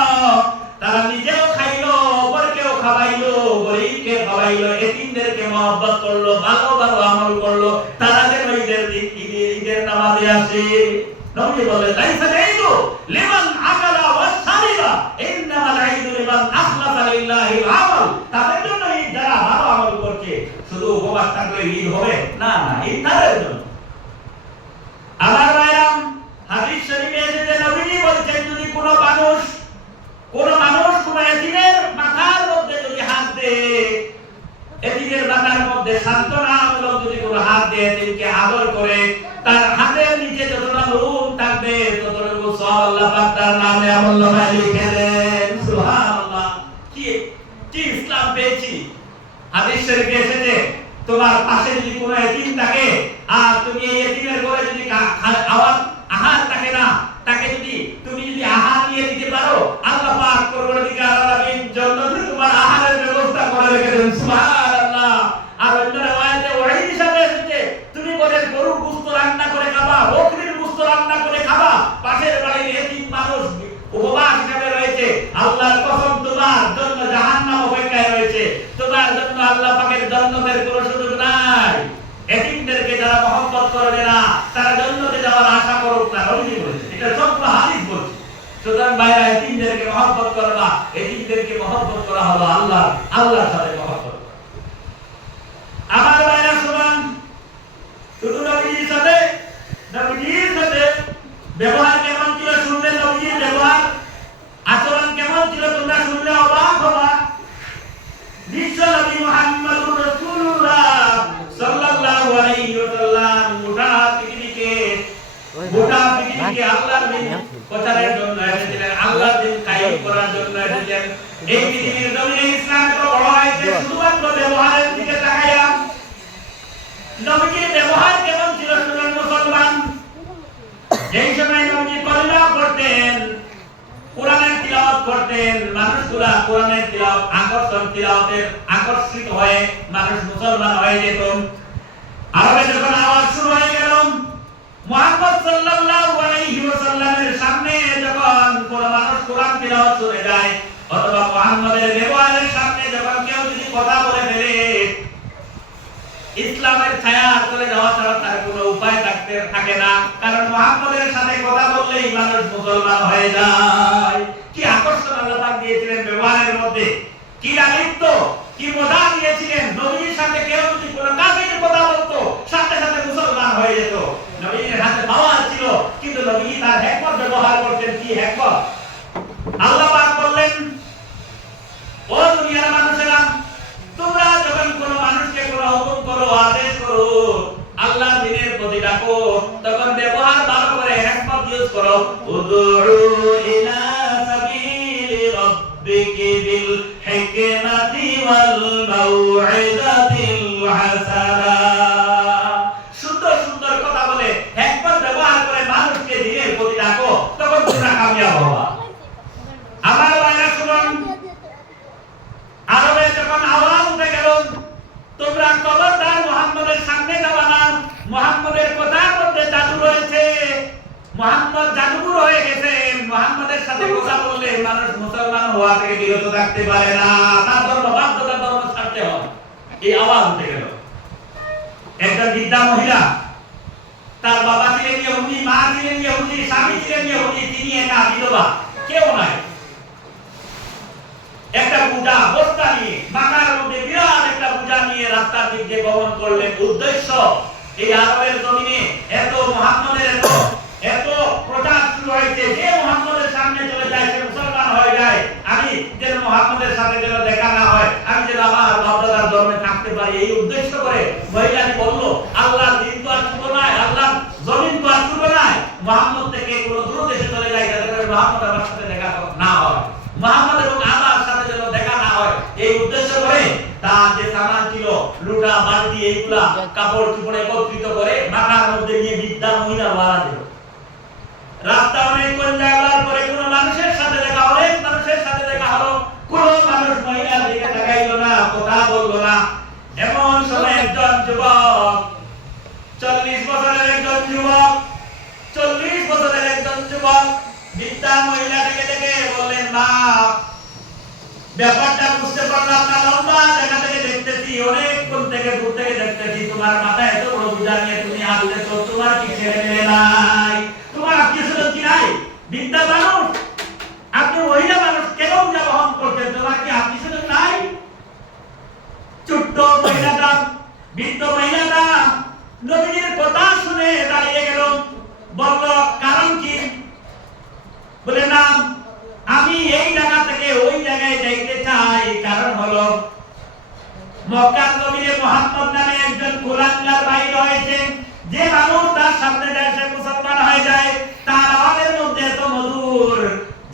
তারা নিজেও খাইলো, অপরকেও খাওয়াইলো, গরীবকে খাওয়াইলো, এতিমদেরকে মহব্বত করলো, ভালো ভালো আমল করলো, তারা যেন ঈদের নামাজে আসে। নবী বলে, লাইসা লাইদু লিমান আকালা ওয়া শারিবা, ইন্নামাল ঈদু লিমান আখলাসা লিল্লাহি ওয়া আমাল। তাদের জন্য ঈদ যারা ভালো আমল করছে। শুধু উপবাস থাকলে ঈদ হবে না, না, ঈদ তাদের জন্য। আমার ভাইরা, হাদিস শরীফে এসেছে নবীজি বলছেন, যদি কোনো মানুষ কোন এতিমের মাথার মধ্যে যদি হাত দেয়, এতিমের মাথার মধ্যে সান্ত্বনামূলক যদি কোনো হাত দেয়, এতিমকে আদর করে, তার হাতের নিচে যতটা নুন থাকবে ততটুকু সওয়াব আল্লাহ পাক তার নামে আমলনামায় লিখে দেন। সুবহানাল্লাহ। কি ইসলাম পেয়েছি। হাদিস শরীফে এসেছে, তোমার পাশে যদি কোনো এতিম থাকে আর তুমি এই এতিমের ঘরে যদি আহার থাকে না, তাকে তুমি যদি আহার নিয়ে দিতে পারো, আল্লাহ পাক পরবর্তীকাল আলামিন জান্নাতে তোমার আহারের ব্যবস্থা করে রেখেছেন। সুবহানাল্লাহ। আর অন্য riwayate ওয়াহিদ হিসাবে এসেছে, তুমি বলে গরুর গোশত রান্না করে খাবা, বকরির গোশত রান্না করে খাবা, পাশের বাড়ির এতিম মানুষ উপবাস হিসাবে রয়েছে, আল্লাহর কসম তোমার জন্য জাহান্নাম অপেক্ষায় রয়েছে, তোমার জন্য আল্লাহ পাকের জান্নাতের কোনো সুযোগ নাই। এতিমদেরকে যারা মহব্বত করবে না তারা জান্নাতে যাওয়ার আশা করুক না, নবী বলেছেন। এটা সব হাদিস বলছে। সুতরাং ভাইরা, এতিমদেরকে মহব্বত করবা, এতিমদেরকে মহব্বত করা হলো আল্লাহর সাথে মহব্বত। আমার ভাইরা শুনুন, শুধু নবীর সাথে ব্যবহার কেমন ছিল শুনলে, নবীর ব্যবহার আচরণ কেমন ছিল তোমরা শুনলে অবাক হবা। বিশ্ব নবী মুহাম্মদুর রাসূলুল্লাহ সাল্লাল্লাহু আলাইহি ওয়াসাল্লাম গোটা পৃথিবীকে আল্লাহর দিন প্রচারের জন্য এসেছিলেন, আল্লাহর দিন কায়েম করার জন্য এসেছিলেন। এই পৃথিবীর জমিনে ইসলাম তো বড় হয়েছে শুধুমাত্র ব্যবহারের দিকে তাকাইয়া। নবীর ব্যবহার কেমন ছিল শুনুন মুসলমান। যেই সময় নবী কলিমা পড়তেন, কোরআনের তিলাওয়াত করতেন, মানুষগুলা কোরআনের তিলাওয়াতের আকর্ষিত হয়ে মানুষ মুসলমান হয়ে যেত। আরবে যখন আওয়াজ শুরু হয়ে গেল, মুহাম্মদ সাল্লাল্লাহু আলাইহি ওয়াসাল্লামের সামনে যখন কোন মানুষ কোরআন তিলাওয়াত শুনে যায়, অথবা মুহাম্মাদের ব্যবহারের সামনে যখন কেউ যদি ইসলামের ছায়া চলে যাওয়া ছাড়া তার কোনো উপায় থাকে না, কারণ মুহাম্মদের সাথে কথা বললেই মানুষ মুসলমান হয়ে যায়। কি আকর্ষণ আল্লাহ পাক দিয়েছিলেন ব্যবহারের মধ্যে, কি লালিত্য, কি মজা দিয়েছিলেন। নবীর সাথে কেউ যদি কোনো কাফির কথা বলতো সাথে সাথে মুসলমান হয়ে যেত। নবীর হাতে পাওয়ার ছিল, কিন্তু নবী তার হিকমত ব্যবহার করতেন। কি হিকমত? আল্লাহ পাক বললেন, ও দুনিয়ার মানুষেরা, তোমরা যখন কোন মানুষকে কোন হুকুম করো, আদেশ করো, আল্লাহর দ্বীনের প্রতি ডাকো, তখন ব্যবহার ভালো করে হিকমত ইউজ করো। উদউ ইলা সাবিলি রাব্বিকি বিল হিকমাতি ওয়াল মাউইযাতিল হাসানা। সুন্দর সুন্দর কথা বলে হিকমত ব্যবহার করে মানুষকে দ্বীনের প্রতি ডাকো, তখন তোমরা কামিয়াব হবা। আমার ভাইরা শুনুন, আরবে যখন আওয়াজ উঠে গেল, তোমরা খবরদার মুহাম্মদের সামনে যাবা না, মুহাম্মদের কথার মধ্যে জাদু রয়েছে, মুহাম্মদ জাদুকর হয়ে গেছেন, মুহাম্মদের সাথে কথা বললে মানুষ মুসলমান হওয়া থেকে বিরত থাকতে পারে না, তার ধর্ম বাধ্যতা ধর্ম ছাড়তে হয়। এই আওয়াজ উঠে গেল। একজন বৃদ্ধা মহিলা, তার বাবা ছিলেন ইহুদি, মা ছিলেন ইহুদি, স্বামী ছিলেন ইহুদি, তিনি একা বিধবা, কেউ নাই। একটা পূজা বস্তা নিয়ে, মাথার মধ্যে বিরাট একটা পূজা নিয়ে রাস্তার দিক দিয়ে গমন করলেন। উদ্দেশ্য, এই আরবের জমিনে এত মুহাম্মদের এত প্রচার শুরু হয়েছে, যে মুহাম্মদের সামনে চলে যায় সে মুসলমান হয়ে যায়। আমি যেন মুহাম্মদের সাথে যেন দেখা না হয়, আমি যেন আমার বাপদাদার ধর্মে থাকতে পারি, এই উদ্দেশ্য করে মহিলাটি বলল, আল্লাহর দিন তো আর ছোট নয়, আল্লাহর জমিন তো আর ছোট নয়, মুহাম্মদ থেকে কোনো দূর দেশে চলে যায় যাতে করে মুহাম্মদ আমার সাথে দেখা না হয়, মুহাম্মদ এবং আমার সাথে যেন দেখা না হয়, এই উদ্দেশ্য করে তার যে সামান ছিল, লুটা বালতি এইগুলা কাপড় চোপড় একত্রিত করে মাথার মধ্যে নিয়ে বৃদ্ধা মহিলা বাড়া দিল। রাস্তা অনেক কোন যাওয়ার পরে কোন মানুষের সাথে দেখা, অনেক মানুষের সাথে দেখা হলো, কোন মানুষ মহিলার দিকে তাকাইলো না, কথা বললো না। এমন সময় একজন যুবক, 40 বছরের একজন যুবক, 40 বছরের একজন যুবক বৃদ্ধা মহিলাটাকে দেখে বললেন, মা, ব্যাপারটা বুঝতে পারলাম না, লম্বা জায়গা থেকে দেখতেছি, অনেকক্ষণ থেকে দূর থেকে দেখতেছি, তোমার মাথায় এত বড় বোঝা নিয়ে তুমি আসলে তো তোমার কি ছেলে মেয়ে নাই, তোমার আত্মীয়স্বজন কি নাই? বৃদ্ধা মানুষ, আপনি মহিলা মানুষ, কেন বোঝা বহন করছেন? তোমার কি আত্মীয়স্বজন নাই? ছোট্ট মহিলাটা, বৃদ্ধ মহিলাটা নবীর কথা শুনে দাঁড়িয়ে গেল, বলল, কারণ কি? বলে, না, আমি এই জায়গা থেকে ওই জায়গায় যাইতে চাই, কারণ হলো মক্কার নবী মুহাম্মদ নামে একজন কুলাঙ্গার বাইর হয়েছে, যে মানুষ তার সামনে যায় সে মুসলমান হয়ে যায়, তার আওয়াজের মধ্যে এত মধুর,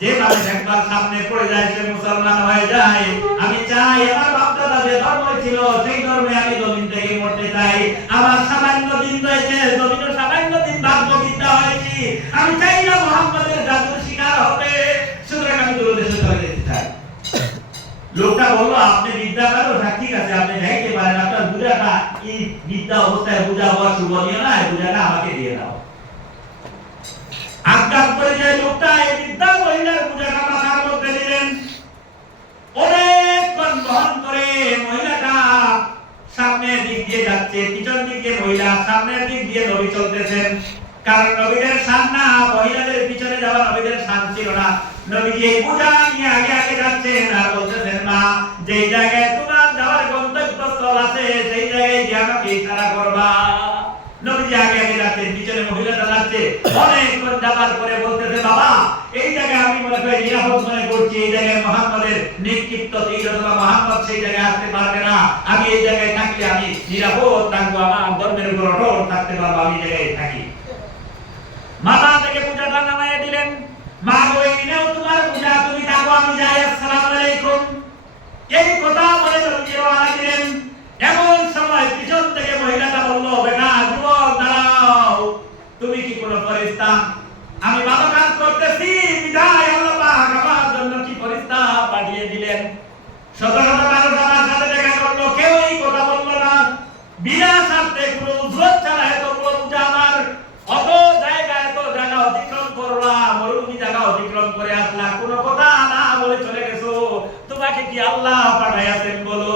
যে মানুষ একবার সামনে পড়ে যায় সে মুসলমান হয়ে যায়। আমি চাই আমার বাপদাদা যে ধর্ম ছিল সেই ধর্মে আমি জমিন থেকে মরতে চাই। আমার সামান্য দিন রয়েছে, জমিনও সামান্য দিন ভাগ্যবিদ্যা হয়েছি, আমি চাই না মুহাম্মদের জাদুর শিকার হবে, সুতরাং আমি দূর দেশে চলে যেতে চাই। লোকটা বলল, আপনি বিদ্যা কারো, ঠিক আছে, আপনি যাইতে পারেন, আপনার বুঝাটা এই বিদ্যা অবস্থায় বুঝা হওয়া শুভনীয় না, এই বুঝাটা আমাকে দিয়ে দাও। আজ্ঞান করে যে লোকটা এই বিদ্যা মহিলার বুঝাটা মাথার মধ্যে দিলেন, অনেকক্ষণ বহন করে মহিলাটা সামনের দিক দিয়ে যাচ্ছে, পিছন দিকে মহিলা, সামনের দিক দিয়ে নবী চলতেছেন, কারণ নবীদের শান না, মহিলাদের পিছনে যাওয়া নবীদের শান ছিল না। নবীজি এই বোঝা নিয়ে আগে আগে যাচ্ছেন আর বলতেছেন, মা, যে জায়গায় তোমার যাওয়ার গন্তব্যস্থল আছে সেই জায়গায় গিয়ে আমাকে ইশারা করবা। নবীজি আগে আগে যাচ্ছেন, পিছনে মহিলাটা যাচ্ছে, অনেকক্ষণ যাবার পরে বলতেছে, বাবা, এই জায়গায় আমি মনে করি নিরাপদ মনে করছি, এই জায়গায় মুহাম্মদের নেতৃত্ব তীর অথবা মুহাম্মদ সেই জায়গায় আসতে পারবে না, আমি এই জায়গায় থাকলে আমি নিরাপদ থাকবো, আমার ধর্মের উপর অটল থাকতে পারবো, আমি জায়গায় থাকি। মাথা থেকে পূজাটা নামায় দিলেন, মা গো, এই নাও তোমার পূজা, তুমি থাকো, আমি যাই, আসসালামু আলাইকুম। এই কথা বলে নবী রওনা দিলেন। এমন সময় পিছন থেকে মহিলাটা বলল, বেটা, যুবক, দাঁড়াও, তুমি কি কোনো ফেরেশতা? আমি ভালো কাজ করতেছি, বিধায় আল্লাহ পাক আমার জন্য কি ফেরেশতা পাঠিয়ে দিলেন। শত শত মানুষ আমার সাথে দেখা করলো, কেউ এই কথা বললো না, বিনা স্বার্থে কোনো উজ্জ্বল ছাড়া এত বড় পূজা আমার, অত জায়গা অতিক্রম করলাম, মরুভূমি জায়গা অতিক্রম করে আসলাম, কোনো কথা না বলে চলে গেছো, তোমাকে কি আল্লাহ পাঠাইয়াছেন বলো?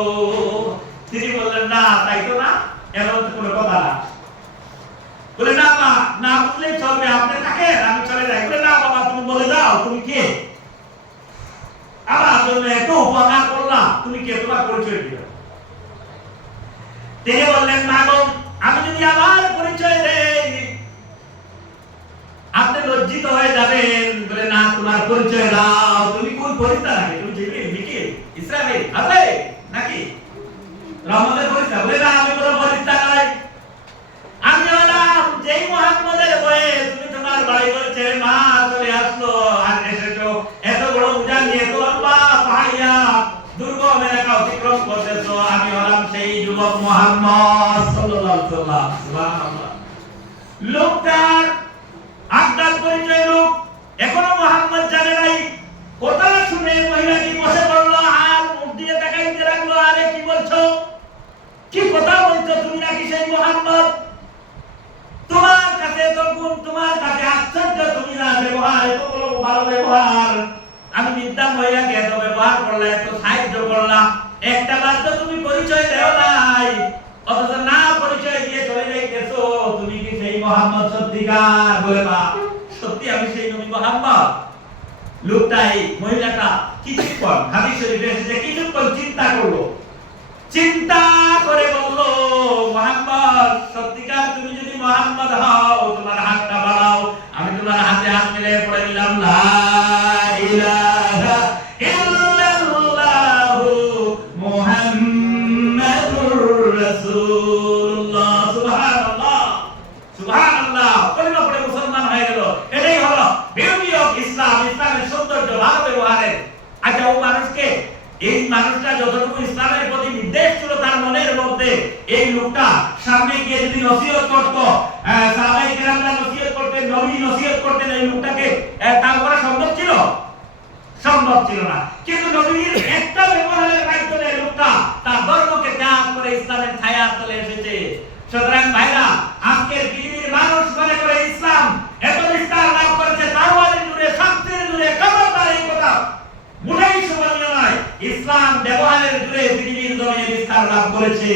তিনি বললেন, মা গো, আমি যদি আমার পরিচয় দেই আপনি লজ্জিত হয়ে যাবেন। বলে, না, তোমার পরিচয় দাও। তুমি কোন ফেরেশতা নাকি? তুমি জিবরিল, মিকাইল, ইসরাফিল আছে নাকি? রহমতের ফেরেশতা? বলে, না, আমি কোনো ফেরেশতা নই। আমি হলাম যেই মুহাম্মদের বয়ে তুমি তোমার বাড়ি ঘর ছেড়ে মা চলে আসলো আর এসেছো এত বড় উজান নিয়ে, এত লম্বা পাহাড়িয়া দুর্গম এলাকা অতিক্রম করতেছো। আমি হলাম সেই যুবক মুহাম্মদ সাল্লাল্লাহু আলাইহি ওয়াসাল্লাম। সুবহানাল্লাহ। লোকটার আজ্ঞার পরিচয় লোক এখনো মুহাম্মদ জানে নাই। কথা শুনে মহিলাটি বসে পড়লো আর মুখ দিয়ে তাকাইতে লাগলো। আরে কি বলছো? কি কথা বলছো? তুমি নাকি সেই মুহাম্মদ? তোমার কাছে তো গুণ, তোমার কাছে আশ্চর্য, তুমি না ব্যবহার, এত ভালো ব্যবহার। আমি বিদ্যা মহিলাকে এত ব্যবহার করলাম, এত সাহায্য করলাম, একটা বার তো তুমি পরিচয় দেও নাই, অথচ না পরিচয় দিয়ে চলে যাইতেছো। তুমি কি সেই মুহাম্মদ সত্যিকার? বলে, মা, সত্যি আমি সেই নবী মুহাম্মদ। লোকটাই মহিলাটা কিছুক্ষণ হাদিস শরীফে এসেছে, কিছুক্ষণ চিন্তা করলো, চিন্তা করে বলল, মুহাম্মদ সত্যিকার তুমি যদি মুহাম্মদ হও তোমার হাতটা বাড়াও। আমি তোমার হাতে হাত মিলে পড়ে নিলাম, লা ইলাহা ইল্লাল্লাহু মুহাম্মাদুর রাসূলুল্লাহ। সুবহানাল্লাহ, সুবহানাল্লাহ। কলিমা পড়ে মুসলমান হয়ে গেল। এটাই হলো বিউটি অফ ইসলাম, ইসলামের সৌন্দর্য, ভালো ব্যবহারের। আচ্ছা, ও মানুষকে, এই মানুষটা যতটুকু ইসলামের প্রতি নির্দেশ ছিল তার মনের মধ্যে, এই লোকটা সামনে গিয়ে যদি নসিহত করত, সাহাবায়ে কেরামরা নসিহত করতেন, নবী নসিহত করতেন, এই লোকটাকে তা করা সম্ভব ছিল? সম্ভব ছিল না। কিন্তু নবীর একটা ব্যবহারের মাধ্যমে লোকটা তার ধর্মকে ত্যাগ করে ইসলামের ছায়ার তলে এসেছে। সুতরাং ভাইরা, আজকের পৃথিবীর মানুষ মনে করে ইসলাম এত বিস্তার লাভ করেছে, তাওয়ারের দূরে, শান্তির দূরে, খবরদার এই কথা মোটেই শোভনীয় নয়। ইসলাম ব্যবহারের জুড়ে পৃথিবীর জমিনে বিস্তার লাভ করেছে।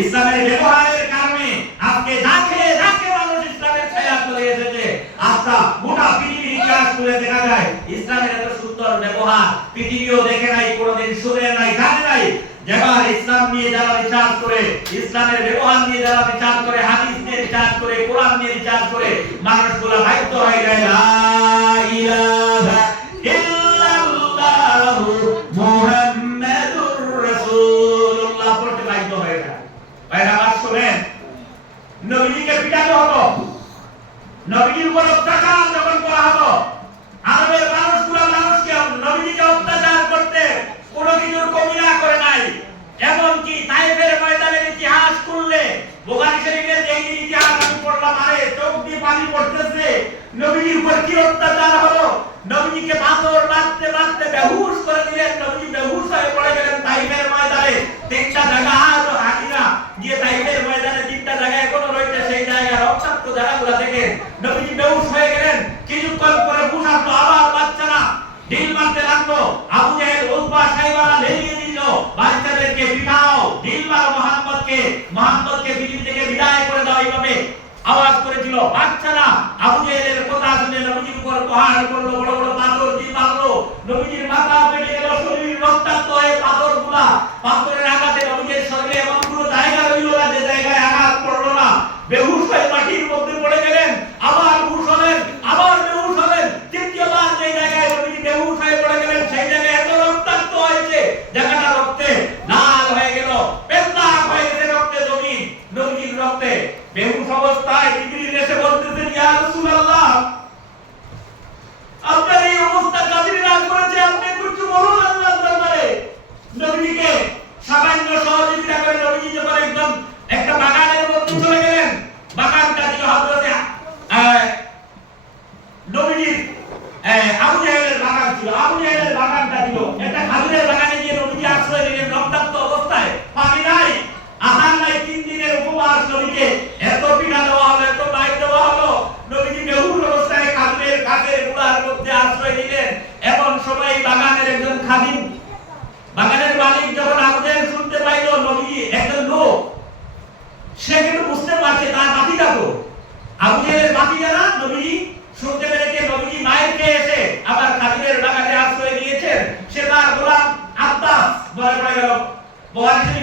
ইসলামের ব্যবহারের কারণে আজকে যাকে যাকে মানুষ ইসলামের ছায়া চলে এসেছে। আচ্ছা, গোটা পৃথিবীর ইতিহাস খুলে দেখা যায় ইসলামের এত সুন্দর ব্যবহার পৃথিবীও দেখে নাই, কোনোদিন শুনে নাই, জানে নাই। যেবার ইসলাম নিয়ে যারা রিসার্চ করে, ইসলামের ব্যবহার নিয়ে যারা রিসার্চ করে, হাদিস নিয়ে রিসার্চ করে, কোরআন নিয়ে রিসার্চ করে, মানুষগুলো বাধ্য হয়ে যায়, লা ইলাহা ইল্লাল্লাহু মুহাম্মাদুর রাসূলুল্লাহ পড়তে বাধ্য হয়ে যায়। ভাইরা, আবার শুনেন, নবীজিকে পিটানো হতো, নবীজির উপর অত্যাচার যখন করা হতো, আরবের মানুষগুলো মানুষকে নবীজিকে অত্যাচার করতে কোনো কিছুর কমি না করে নাই। এমনকি তায়েফের ময়দানের ইতিহাস করলে, বুখারী শরীফের যে ইতিহাস আমি পড়লাম, আরে চোখ দিয়ে পানি পড়তেছে, নবীজির উপর কি অত্যাচার হলো। নবীজিকে পাথর মারতে মারতে বেহুশ করে দিলেন, নবীজি বেহুশ হয়ে পড়ে গেলেন তায়েফের ময়দানে। তিনটা জায়গা আজও হাকিরা গিয়ে তায়েফের ময়দানে তিনটা জায়গা এখনো রয়েছে, সেই জায়গা রক্তাক্ত জায়গাগুলো থেকে নবীজি বেহুশ হয়ে গেলেন। কিছুক্ষণ পরে হুশ আসলো, আবার বাচ্চারা ঢিল মারতে লাগলো। আবু জাহেল, উতবা, সাইবারা লেলিয়ে দিল, বাচ্চাদেরকে পিটাও, ঢিল মারো মুহাম্মদকে, মুহাম্মদকে পৃথিবী থেকে বিদায় করে দাও, এইভাবে আওয়াজ করেছিল। বাচ্চারা আবু জাহেলের কথা শুনে নবীজির উপর প্রহার করলো, বড় বড় পাথর দিয়ে মারলো। নবীজির মাথা ফেটে গেল, শরীর রক্তাক্ত হয়ে পাথরগুলা, পাথরের আঘাতে নবীজির শরীরে এমন কোনো জায়গা রইল না যে জায়গায় আঘাত পড়লো না। বেহুশ হয়ে মাটির মধ্যে পড়ে গেলেন, আবার হুশ হলেন, আবার বেহুশ হলেন। তৃতীয়বার যে জায়গায় নবীজি বেহুশ হয়ে পড়ে গেলেন, সেই জায়গায় এত রক্তাক্ত হয়েছে, জায়গাটা রক্তে লাল হয়ে গেল, পেতলা হয়ে গেছে রক্তে জমিন, নবীজির রক্তে। বেহুশ অবস্থায় জিবরিল এসে বলতেছেন, ইয়া রাসূলুল্লাহ, আপনার এই অবস্থা কাদের রাগ করেছে, আপনি কিছু বলুন আল্লাহর দরবারে। নবীজিকে সামান্য সহযোগিতা করে নবীজি যখন একদম একটা বাগানের মধ্যে চলে গেলেন, বাগানটা ছিল হযরতে নবীজির আবু জাহেলের বাগান ছিল, আবু জাহেলের বাগানটা ছিল একটা খাজুরের বাগানে গিয়ে নবীজি আশ্রয় নিলেন রক্তাক্ত অবস্থায়, পানি নাই, আহার নাই, 3 দিনের উপবাস। নবীকে এত পীড়া দেওয়া হলো, এত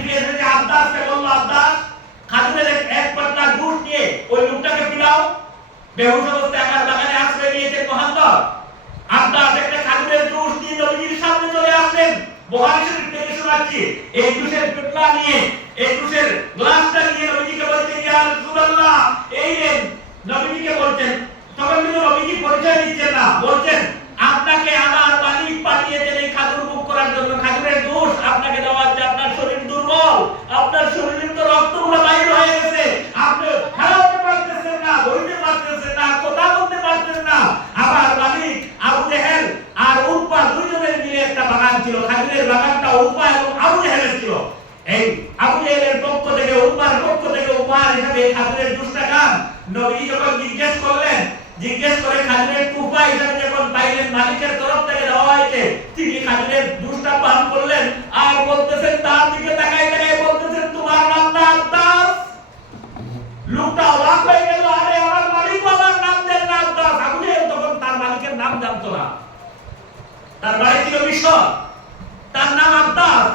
থেকে এসে আব্বাসকে বলল, আব্বাস খাজুরের এক পাতলা জুস নিয়ে ওই লোকটাকে পিলাও। বেহুশ অবস্থায় আমার বাগানে আশ্রয় নিয়েছে মোহাম্মদ। আব্বাস একটা খাজুরের জুস নিয়ে নবীজির সামনে চলে আসলেন। বুখারী শরীফ থেকে শোনাচ্ছি, এই জুসের পেটলা নিয়ে, এই জুসের গ্লাসটা নিয়ে নবীজিকে বলছেন, ইয়া রাসূলুল্লাহ, এই নেন। নবীজিকে বলছেন, তখন কিন্তু নবীজি পরিচয় দিচ্ছেন না, বলছেন আপনাকে আমার মালিক পাঠিয়েছেন এই খাজুর মুখ করার জন্য, খাজুরের জুস আপনাকে দেওয়া হচ্ছে। আপনার শরীর দুর্বল, আপনার শরীরের তো রক্তগুলো বাইরে হয়ে গেছে, আপনি খাওয়াতে পারতেছেন না, বইতে পারতেছেন না, কথা বলতে পারতেছেন না। আমার মালিক আবু জেহেল আর উতবা দুইজনের মিলে একটা বাগান ছিল, খাজুরের বাগানটা উতবা এবং আবু জেহেলের ছিল। এই আবু জেহেলের পক্ষ থেকে, উতবার পক্ষ থেকে উপহার হিসেবে খাজুরের জুসটা খান। নবী যখন জিজ্ঞেস করলেন, জিজ্ঞেস করে খাজুরের কুফা হিসেবে যখন পাইলেন মালিকের তরফ থেকে দেওয়া হয়েছে, তিনি খাজুরের জুসটা পান করলেন আর বলতেছেন, তার দিকে তাকায় তাকায় বলতেছেন, তোমার নাম না আব্বাস? লোকটা অবাক হয়ে গেল, আরে আমার মালিক আমার নাম দেন না আব্বাস। আবু জেহেল তখন তার মালিকের নাম জানতো না, তার বাড়ি ছিল মিশর, তার নাম আব্বাস।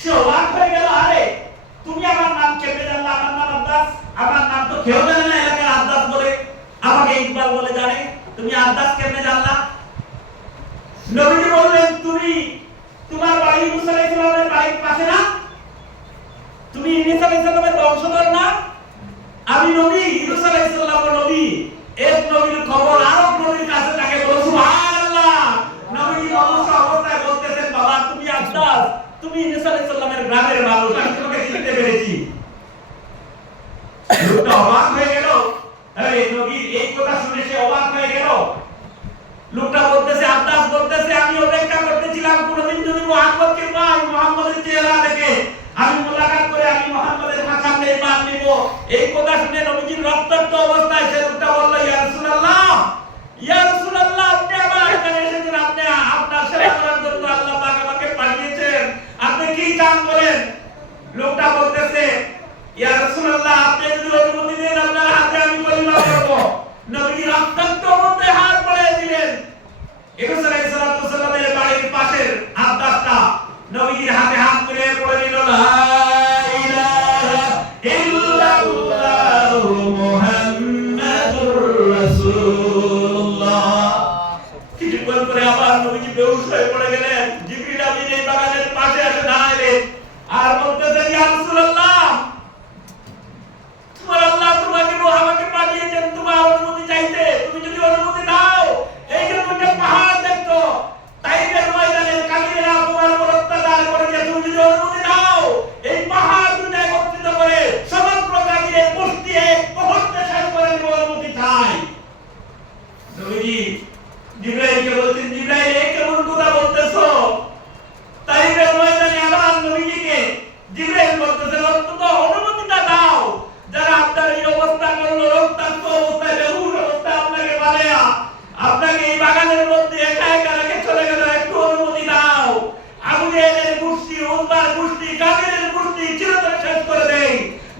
সে অবাক হয়ে গেল, আরে তুমি আমার নাম কেমনে জানলা? আমার নাম আব্বাস, আমার নাম তো কেউ জানে না, এলাকার আব্বাস বলে, আমাকে ইকবাল বলে জানে, তুমি আব্বাস কেমনে জানলা? নবীজি বললেন, তুমি, তোমার বাড়ি মুসা আলাইহিস সালামের বাড়ির পাশে না? তুমি ইউনূস আলাইহিস সালামের বংশধর না? আমি নবী, ইউনূস আলাইহিস সালাম নবী। এক নবীর খবর আরেক নবীর কাছে তাকে বলো, সুবহানাল্লাহ। নবীজি অবশ্য অবস্থায় বলতেছেন, বাবা তুমি আব্বাস, তুমি ইউনূস আলাইহিস সালামের গ্রামের মানুষ, আমি তোমাকে চিনতে পেরেছি। লোকটা অবাক হয়ে গেল, আরে নবীর এই কথা শুনে সে অবাক হয়ে গেল। লোকটা বলতেছে, আব্বাস বলতেছে, আমি অপেক্ষা করতেছিলাম কোনদিন যদি মুহাম্মদকে পাই, মুহাম্মদের চেহারা দেখে আমি মোলাকাত করে আমি মুহাম্মদের সামনে ঈমান নিব। এই কথা শুনে নবীজির রক্তাক্ত অবস্থায় সে লোকটা বলল, ইয়া রাসূলুল্লাহ, ইয়া রাসূলুল্লাহ, আপনি আমার এখানে এসেছেন, আপনি আপনার সেবা করার জন্য আল্লাহ পাক আমাকে পাঠিয়েছেন, আপনি কি চান বলেন? লোকটা বলতেছে, ইয়া রাসূলুল্লাহ, আপনি যদি অনুমতি দেন আপনার হাতে আমি কলিমা পড়ব। নবীজি রক্তাক্ত অবস্থায় হাত বাড়িয়ে দিলেন। ইউনূস আলাইহিস সালামের বাড়ির পাশের আব্বাসটা নবীজির হাতে হাত তুলে পড়ে দিল, লা ইলাহা ইল্লাল্লাহু মুহাম্মাদুর রাসূলুল্লাহ। কিছুক্ষণ পরে আবার নবীজি বেহুশ হয়ে পড়ে গেলেন। জিবরিল আমিন এই বাগানের পাশে এসে দাঁড়ালেন আর বলতেছেন, ইয়া রাসূলুল্লাহ, তোমার আল্লাহ তোমাকে আমাকে পাঠিয়েছেন তোমার অনুমতি চাইতে, তুমি যদি অনুমতি দাও এই যে দুটো পাহাড় দেখতো তাইফের ময়দানে কাফিররা তোমার উপর অত্যাচার করেছে, তুমি যদি অনুমতি দাও এই পাহাড় দুটো একত্রিত করে সমগ্র কাফিরের মুষ্টি এক মুহূর্তে শেষ করে দেব, অনুমতি চাই। নবীজি জিবরাইলকে বলছেন, জিবরাইল এই কেমন কথা বলতেছো? তাইফের ময়দানে আবার নবীজিকে জিবরাইল বলতেছে, অন্তত অনুমতিটা দাও। যারা আপনার এই অবস্থা করলো, রক্তাক্ত অবস্থায়, বেহুশ অবস্থায় আপনাকে বানায়া আপনাকে এই বাগানের মধ্যে একা একা রেখে চলে গেল, একটু অনুমতি দাও। আবু জেহেলের গোষ্ঠী, উতবার গোষ্ঠী, কাফিরের গোষ্ঠী চিরতরে শেষ করে দেই।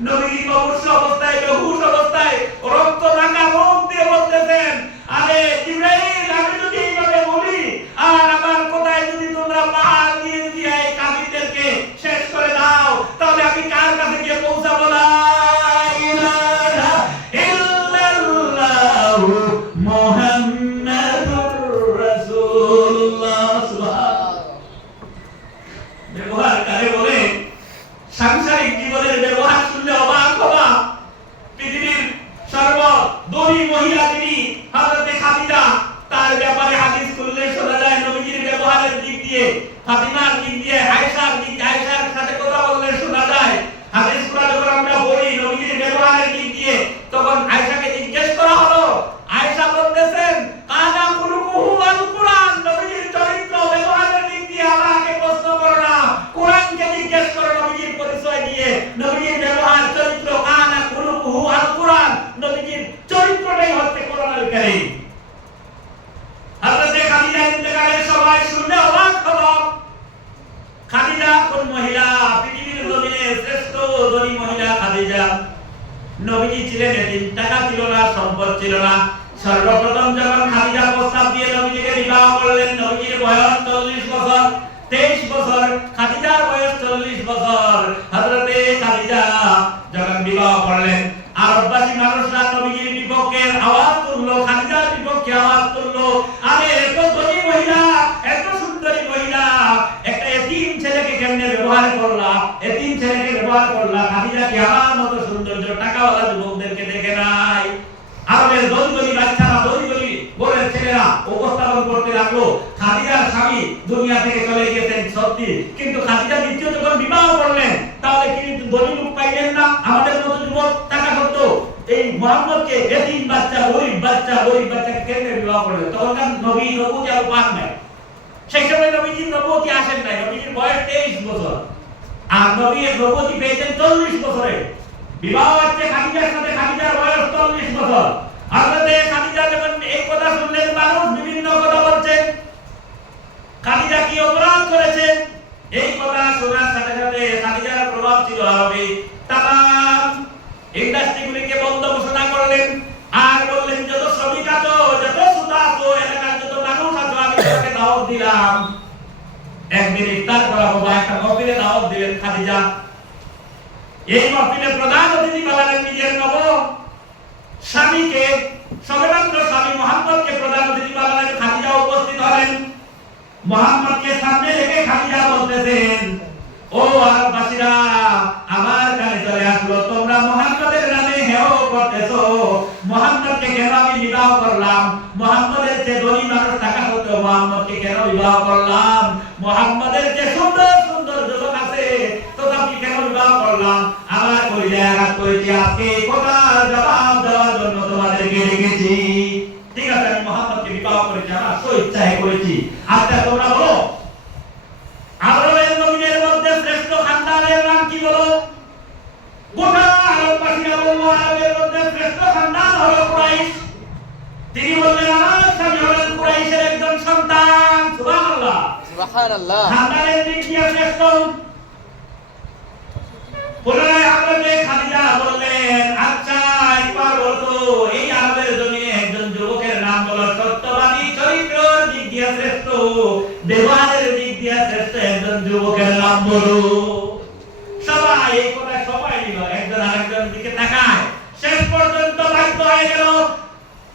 নবীজি অবশ্য অবস্থায়, বেহুশ অবস্থায়, রক্ত মাখা মুখ দিয়ে বলতেছেন, আরে জিবরাইল, আমি যদি এইভাবে বলি আর আমার কোথায় যদি তোমরা পাহাড় দিয়ে দিয়ে এই কাফিরদেরকে শেষ করে দাও, তাহলে আমি কার কাছে গিয়ে পৌঁছাবো? না সাংসারিক জীবনের ব্যবহার শুনলে অবাক হবা। পৃথিবীর সর্বধনী মহিলা যিনি হযরত খাদিজা, তার ব্যাপারে হাদিস খুললে শোনা যায় নবীজির ব্যবহারের দিক দিয়ে, ফাতিমার দিক দিয়ে, আয়েশার দিক দিয়ে, আয়েশার সাথে কথা বললে শোনা যায়। হাদিসগুলো যখন আমরা পড়ি নবীজির ব্যবহারের দিক দিয়ে, তখন আয়েশাকে জিজ্ঞেস করা হলো, আয়েশা বলতেছেন, কানা কুলুকুহু আল কুরআন, নবীজির চরিত্র ব্যবহারের দিক দিয়ে আমাকে প্রশ্ন করো না, কোরআনকে জিজ্ঞেস করো। নবীজির পরিচয় দিয়ে নবীজির ব্যবহার, চরিত্র, কানা কুলুকুহু আল কুরআন, নবীজির চরিত্রটাই হচ্ছে কোরআনুল কারীম। হযরত খাদিজা ইন্তেকালের সময় শুনলে অবাক হলো। খাদিজা কোন মহিলা? পৃথিবীর জমিনে শ্রেষ্ঠ ধনী মহিলা খাদিজা। নবীজি ছিলেন এতিম, টাকা ছিল না, সম্পদ ছিল না। সর্বপ্রথম যখন খাদিজা প্রস্তাব দিয়ে নবীজিকে বিবাহ করলেন, নবীজির বয়স 40 বছর, 23 বছর, খাদিজার বয়স 40 বছর। ব্যবহার করলা, খাদিজা কি আমার মতো সৌন্দর্য টাকাওয়ালা যুবকদেরকে দেখে নাই? আরবের দরিদ্র বাচ্চারা, দরিদ্র বলের ছেলেরা উপস্থাপন করতে লাগলো খাদিজার স্বামী দুনিয়া থেকে চলে গেছেন সত্যি, কিন্তু খাদিজা দ্বিতীয় যখন বিবাহ করলেন তাহলে কি দলিল পাইলেন না? আমাদের মতো যুবক টাকা করত এই মুহাম্মদকে এতিম বাচ্চা, গরিব বাচ্চাকে কেন বিবাহ করলেন? তখন নবী নবুয়ত আর পান নাই, সেই সময় নবীজির নবুয়ত আসেন নাই, নবীজির বয়স 23 বছর আর নবীর নবুয়ত পেয়েছেন 40 বছরে। বিবাহ হচ্ছে খাদিজার সাথে, খাদিজার বয়স 40 বছর। হযরত খাদিজা যখন এই কথা শুনলেন, মানুষ বিভিন্ন কথা বলছেন খাদিজা কি অপরাধ করেছেন, এই কথা শোনার সাথে সাথে খাদিজার প্রভাব ছিল আরবে, তাম ইন্ডাস্ট্রিগুলিকে বন্ধ ঘোষণা করলেন আর বললেন যত শ্রমিক আছো, যত সুতা আছো, এলাকার যত মানুষ আছো, আমি তোমাকে দাওয়াত দিলাম, একদিন ইফতার করাবো বা একটা মাহফিলে দাওয়াত দিলেন খাদিজা। এই মাহফিলে প্রধান অতিথি বানালেন নিজের নব স্বামীকে, সবেমাত্র স্বামী মুহাম্মদকে প্রধান অতিথি বানালেন, খাদিজা উপস্থিত হলেন। মুহাম্মদকে সামনে রেখে খাদিজা বলতেছেন, ও আরববাসীরা, আমার কানে চলে আসলো, তোমরা মুহাম্মদের নামে হেয় করতেছো, মুহাম্মদকে কেন আমি বিবাহ করলাম? মুহাম্মদের যে ধনী মানুষ টাকা হতো, মুহাম্মদকে কেন বিবাহ করলাম? মুহাম্মদের যে সুন্দর সুন্দর যুবক আছে, তথাপি কেন বিবাহ করলাম? আমার কলিজায় আঘাত করেছি, আজকে এই কথার জবাব দেওয়ার জন্য তোমাদেরকে রেখেছি। ঠিক আছে, আমি মুহাম্মদকে বিবাহ করেছি, আমার স্বেচ্ছায় করেছি। আচ্ছা তোমরা বলো, আরবের নবীদের মধ্যে শ্রেষ্ঠ খানদানের নাম কি বলো? গোটা আরববাসীরা বলল আরবের মধ্যে শ্রেষ্ঠ খানদান হলো কুরাইশ। তিনি বললেন আমার স্বামী হলেন কুরাইশের একজন সন্তান। সুবহানাল্লাহ, সুবহানাল্লাহ। খানদানের দিক দিয়ে শ্রেষ্ঠ। পুনরায় হযরত খাদিজা বললেন, আচ্ছা একবার বলো, এই আরবের জমিনে একজন যুবকের নাম বলো, সত্যবাদী, চরিত্রের দিক দিয়ে শ্রেষ্ঠ, ব্যবহারের দিক দিয়ে শ্রেষ্ঠ একজন যুবকের নাম বলো। সবাই এই কথা সবাই নিল, একজন আরেকজনের দিকে তাকায়। শেষ পর্যন্ত বাধ্য হয়ে গেল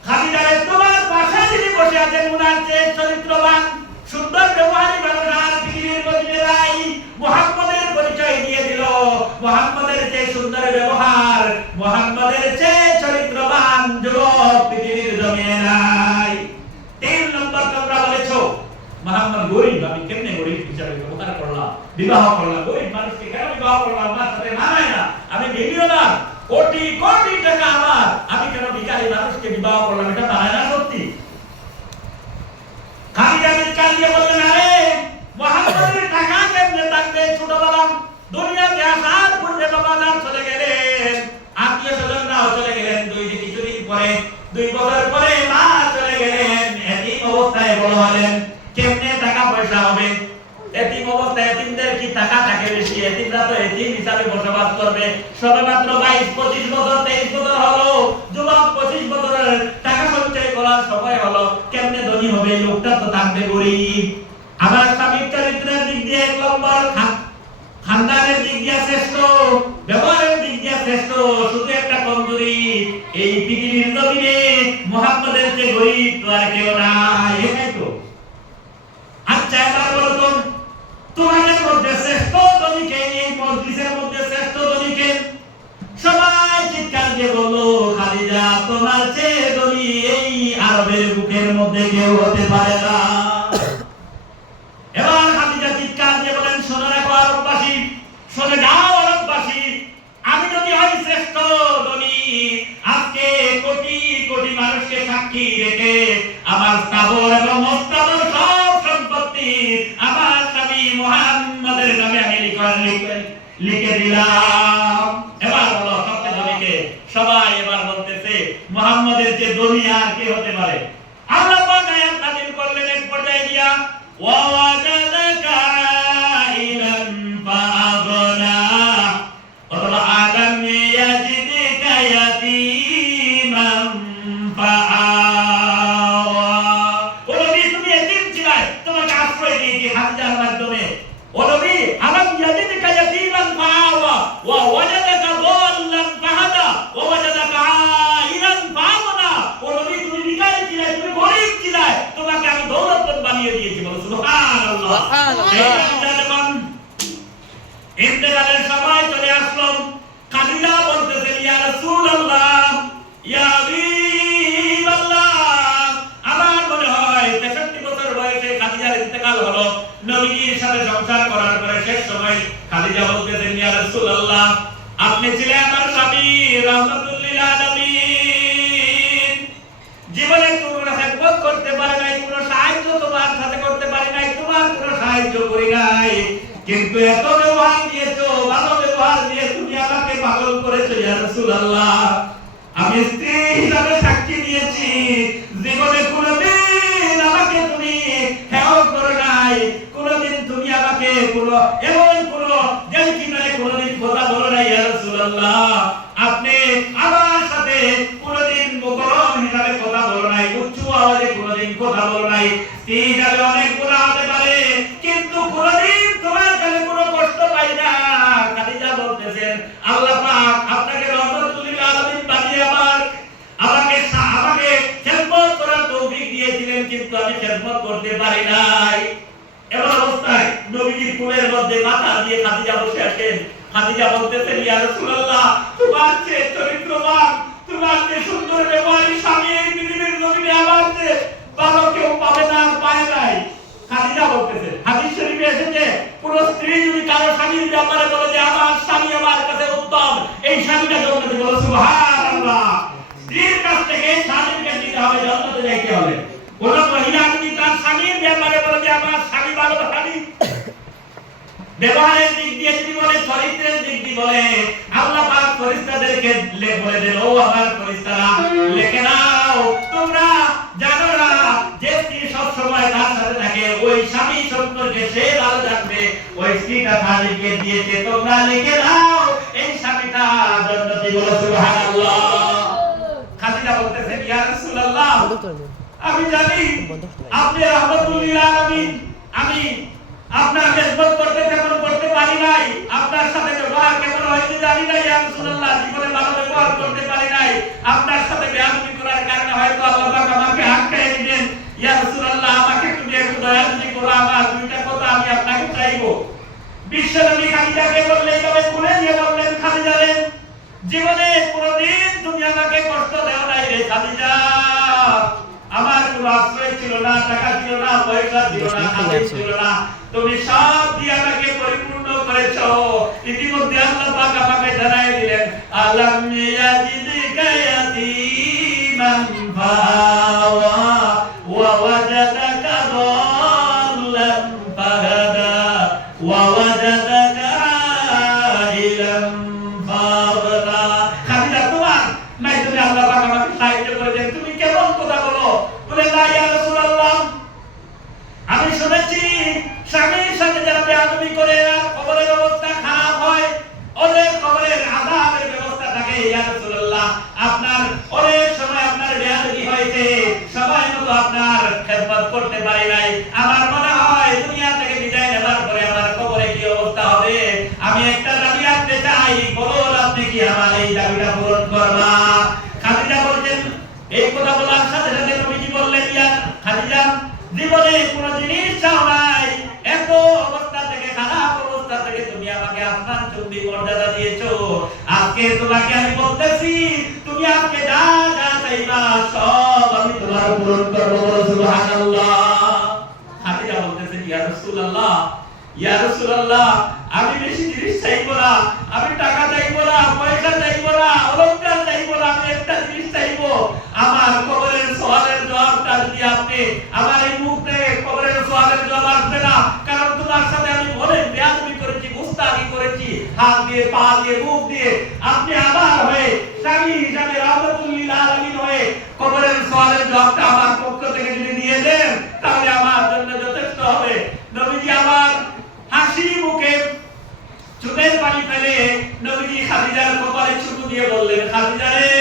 খাদিজারে, তোমার পাশে যিনি বসে আছেন উনার চেয়ে চরিত্রবান, সুন্দর ব্যবহারী মানুষ আর পৃথিবীর মধ্যে নাই। মুহাম্মদের পরিচয় দিয়ে দিল, মুহাম্মদের চেয়ে সুন্দর ব্যবহার, মুহাম্মদের চেয়ে চরিত্রবান যুবক পৃথিবীর জমিনে নাই। 3 নম্বর তোমরা বলেছো মুহাম্মদ গরিব, আমি কেমনে গরিব হিসাবে ব্যবহার করলাম, বিবাহ করলাম, গরিব মানুষকে কেন বিবাহ করলাম? আমার সাথে মানায় না, আমি মিলিয়নার, কোটি কোটি টাকা আমার, আমি কেন ভিখারি মানুষকে বিবাহ করলাম? এটা মানায় না সত্যি। খাদিজা চিৎকার দিয়ে বললেন, আরে মুহাম্মদের টাকা কেমনে থাকবে? ছোটবেলা দুনিয়াতে আসার পূর্বে বাবা চলে গেলেন, আত্মীয় স্বজনরাও চলে গেলেন, কিছুদিন পরে 2 বছর পরে মা চলে গেলেন, এতিম অবস্থায় বড় হলেন। কেমনে টাকা পয়সা হবে? এতিম অবস্থায় এতিমদের কি টাকা থাকে বেশি? এতিমরা তো এতিম হিসাবে বসবাস করবে। সবেমাত্র 22-25 বছর, 23 বছর হলো, যুবক 25 বছরের টাকা সঞ্চয় করার সময় হলো, কেমনে ধনী হবে? লোকটা তো থাকবে গরিব। আমার স্বামীর চরিত্রের দিক দিয়ে 1 নম্বর, খানদানের দিক দিয়ে শ্রেষ্ঠ, ব্যবহারের দিক দিয়ে শ্রেষ্ঠ, শুধু একটা কমজোরি, এই পৃথিবীর জমিনে মুহাম্মদের চেয়ে গরিব তো আর কেউ নাই। এটাই তো। আচ্ছা এবার বলো তো, তোমাদের মধ্যে শ্রেষ্ঠ ধনী কে? এই মজলিসের মধ্যে শ্রেষ্ঠ ধনী কে? সবাই চিৎকার দিয়ে বললো, খাদিজা তোমার চেয়ে ধনী এই আরবের বুকের মধ্যে কেউ হতে পারে না। এবার খাদিজা চিৎকার দিয়ে বলেন, শোনো রাখো আরববাসী, শুনে যাও আরববাসী, আমি যদি হই শ্রেষ্ঠ ধনী, আজকে কোটি কোটি মানুষকে সাক্ষী রেখে আমার স্থাবর এবং অস্থাবর সব সম্পত্তি আমার স্বামী মুহাম্মদের নামে আমি লিখে দিলাম। এবার বলো সবচেয়ে ধনীকে? সবাই এবার বলতেছে মুহাম্মদের চেয়ে ধনী আর কে হতে পারে? আল্লাহ পাক আয়াত নাযিল করলেন এক পর্যায়ে গিয়া, ওয়াজাদাকা আইলান ফাগনা, অথবা আলাম ইয়াজিদকা ইয়াতীমান ফাআওয়া। ও নবী, তুমি এতিম ছিলে, তোমাকে আশ্রয় দিয়েছি খাদিজার মাধ্যমে। ও নবী, আলাম ইয়াজিদকা ইয়াতীমান ফাআওয়া ওয়া ওয়াজাদাকা দাল্লান ফাহাদা ওয়া ওয়াজাদাকা আইলান ফাগনা। ও নবী, তুমি ভিখারি ছিলে, তুমি গরিব ছিলে, তোমাকে আমি দৌলতমন্দ বানিয়ে দিয়েছি। বলো সুবহানাল্লাহ। সুবহানাল্লাহ। ইন্তেকালের সময় চলে আসে, খাদিজা বলতেছেন ইয়া রাসূলুল্লাহ আপনি ছিলেন আমার স্বামী রাহমাতুল লিল আলামিন, জীবনে কোনো খেদমত করতে পারি নাই, কোনো সাহায্য তোমার সাথে করতে পারি নাই, তোমার কোনো সাহায্য করি নাই, কিন্তু এত ব্যবহার দিয়েছো, ভালো ব্যবহার দিয়ে তুমি আমাকে পাগল করেছো ইয়া রাসূলুল্লাহ। আমি স্ত্রী হিসাবে সাক্ষী দিয়েছি জীবনে কোনোদিন আমাকে তুমি হেয় করো নাই, কোনোদিন তুমি আমাকে কোনো এমন কোনো জেল কিনারে কোনোদিন কথা বলো নাই ইয়া রাসূলুল্লাহ। আপনি আমার সাথে কোনোদিন মুকরম হিসাবে কথা বলো নাই, উচ্চ আওয়াজে কোনোদিন কথা বলো নাই। স্ত্রী হিসাবে অনেক গুনাহ হতে পারে, কিন্তু কোনোদিন তোমার কাছে কোনো কষ্ট পাই না। খাদিজা বলতেছেন আল্লাহ পাক আপনাকে রহমতুল লিল আলামিন বানিয়ে আমাকে খেদমত করার তৌফিক দিয়েছিলেন, কিন্তু আমি খেদমত করতে পারি নাই। এমন অবস্থায় নবীজির কোলের মধ্যে মাথা দিয়ে খাদিজা বসে আছেন। খাদিজা বলতেছেন ইয়া রাসূলুল্লাহ তোমার চেয়ে চরিত্রবান, তোমার চেয়ে সুন্দর ব্যবহারী স্বামী এই পৃথিবীর জমিনে আমার চেয়ে ভালো কেউ পাবে না, পায় নাই। খাদিজা বলতেছেন হাদিস শরীফে এসেছে কোন স্ত্রী যদি কারো স্বামীর ব্যাপারে বলে যে আমার স্বামী আমার কাছে উত্তম, এই স্বামীটা জান্নাতে, বলো সুবহানাল্লাহ। স্ত্রীর কাছ থেকে স্বামীকে দিতে হবে, জান্নাতে যাইতে হবে। কোন মহিলা যদি তার স্বামীর ব্যাপারে বলে যে আমার স্বামী ভালো স্বামী, ব্যবহারের দিক দিয়ে যদি বলে, চরিত্রের দিক দিয়ে বলে, আল্লাহ পাক ফেরেশতাদেরকে বলে দেন ও আমার ফেরেশতারা লিখে নাও, তোমরা জানো না যে স্ত্রী সব সময় তার সাথে থাকে ওই স্বামী সম্পর্কে সে ভালো থাকবে, ওই স্ত্রীটা তাদেরকে দিয়েছে, তোমরা লিখে নাও এই স্বামীটা জান্নাতে, বলো সুবহানাল্লাহ। খাদিজা বলতেছেন ইয়া রাসূলুল্লাহ আমি জানি আপনি রাহমাতুল লিল আলামিন, আমি আপনার খেদমত করতে কেমন করতে পারি নাই, আপনার সাথে ব্যবহার কেমন হয়েছে জানি না ইয়া রাসূলুল্লাহ, জীবনে ভালো ব্যবহার করতে পারি নাই, আপনার সাথে বেয়াদবি করার কারণে হয়তো আল্লাহ পাক আমাকে আটকায় দিবেন। ইয়া রাসূলুল্লাহ আমাকে তুমি একটু দয়া যদি করো, আমার দুইটা কথা আমি আপনাকে চাইবো। বিশ্বনবী খাদিজাকে বললেন, তবে কোলে নিয়ে বললেন খাদিজা রে জীবনে কোনদিন তুমি আমাকে কষ্ট দাও নাই রে খাদিজা, আমার কোনো আশ্রয় ছিল না, টাকা ছিল না, পয়সা ছিল না, খাদ্য ছিল না, তুমি সব দিয়ে আমাকে পরিপূর্ণ করেছো। ইতিমধ্যে আল্লাহ পাক আমাকে জানাই দিলেন আলাম ইয়াজিদিকা ইয়াতীমান ফাআওয়া ওয়া ওয়াজাদাকা দাল্লান ফাহাদা ওয়া ওয়াজাদাকা আইলাম ফাগনা। খাদিজা তোমার নাই, তুমি আল্লাহ পাক আমাকে সাহায্য করেছেন, তুমি কেমন কথা বলো? বলে না ইয়া রাসূলুল্লাহ আমি শুনেছি স্বামীর সাথে যারা বেয়াদবি করে কবরের অবস্থা খারাপ হয়, ওদের কবরের আযাবের ব্যবস্থা থাকে। ইয়া রাসূলুল্লাহ আপনার অনেক সময় আপনার বেয়াদবি হয়েছে, সময় মতো আপনার খেদমত করতে পারি নাই, আমার মনে হয় দুনিয়া থেকে বিদায় নেবার পরে আমার কবরে কি অবস্থা হবে। আমি একটা দাবি রাখতে চাই, বলুন আপনি কি আমার এই দাবিটা পূরণ করবা? খাদিজা বলছেন, এই কথা বলার সাথে সাথে নবীজি বললেন ইয়া খাদিজা জীবনে কোনো জিনিস চাও নাই, এত অবস্থা থেকে খারাপ অবস্থা থেকে তুমি আমাকে আসমান চুম্বি মর্যাদা দিয়েছো, আজকে তোমাকে আমি বলতেছি তুমি আজকে যা যা চাইবা সব আমি তোমার পূরণ করব, বলো সুবহানাল্লাহ। খাদিজা বলতেছেন ইয়া রাসূলুল্লাহ ইয়া রাসূলুল্লাহ আমি বেশি জিনিস চাইবো না, আমি টাকা চাইবো না, পয়সা চাইবো না, অলংকার চাইবো না, আমি একটা জিনিস চাইবো, আমার কবরের সওয়ালের জবাবটা যদি আপনি আমার এই মুখ থেকে কবরের সওয়ালের জবাব আসবে না, কারণ তোমার সাথে আমি অনেক বেয়াদবি করেছি, গুস্তাখি করেছি, হাত দিয়ে পা দিয়ে মুখ দিয়ে, আপনি আমার হয়ে স্বামী হিসাবে রাহমাতুল লিল আলামিন হয়ে কবরের সওয়ালের জবাবটা আমার পক্ষ থেকে যদি দিয়ে দেন তাহলে আমার জন্য যথেষ্ট হবে। নবীজি আমার হাসি মুখে চোখের পানি ফেলে নবীজি খাদিজার কপালে চুমু দিয়ে বললেন খাদিজা রে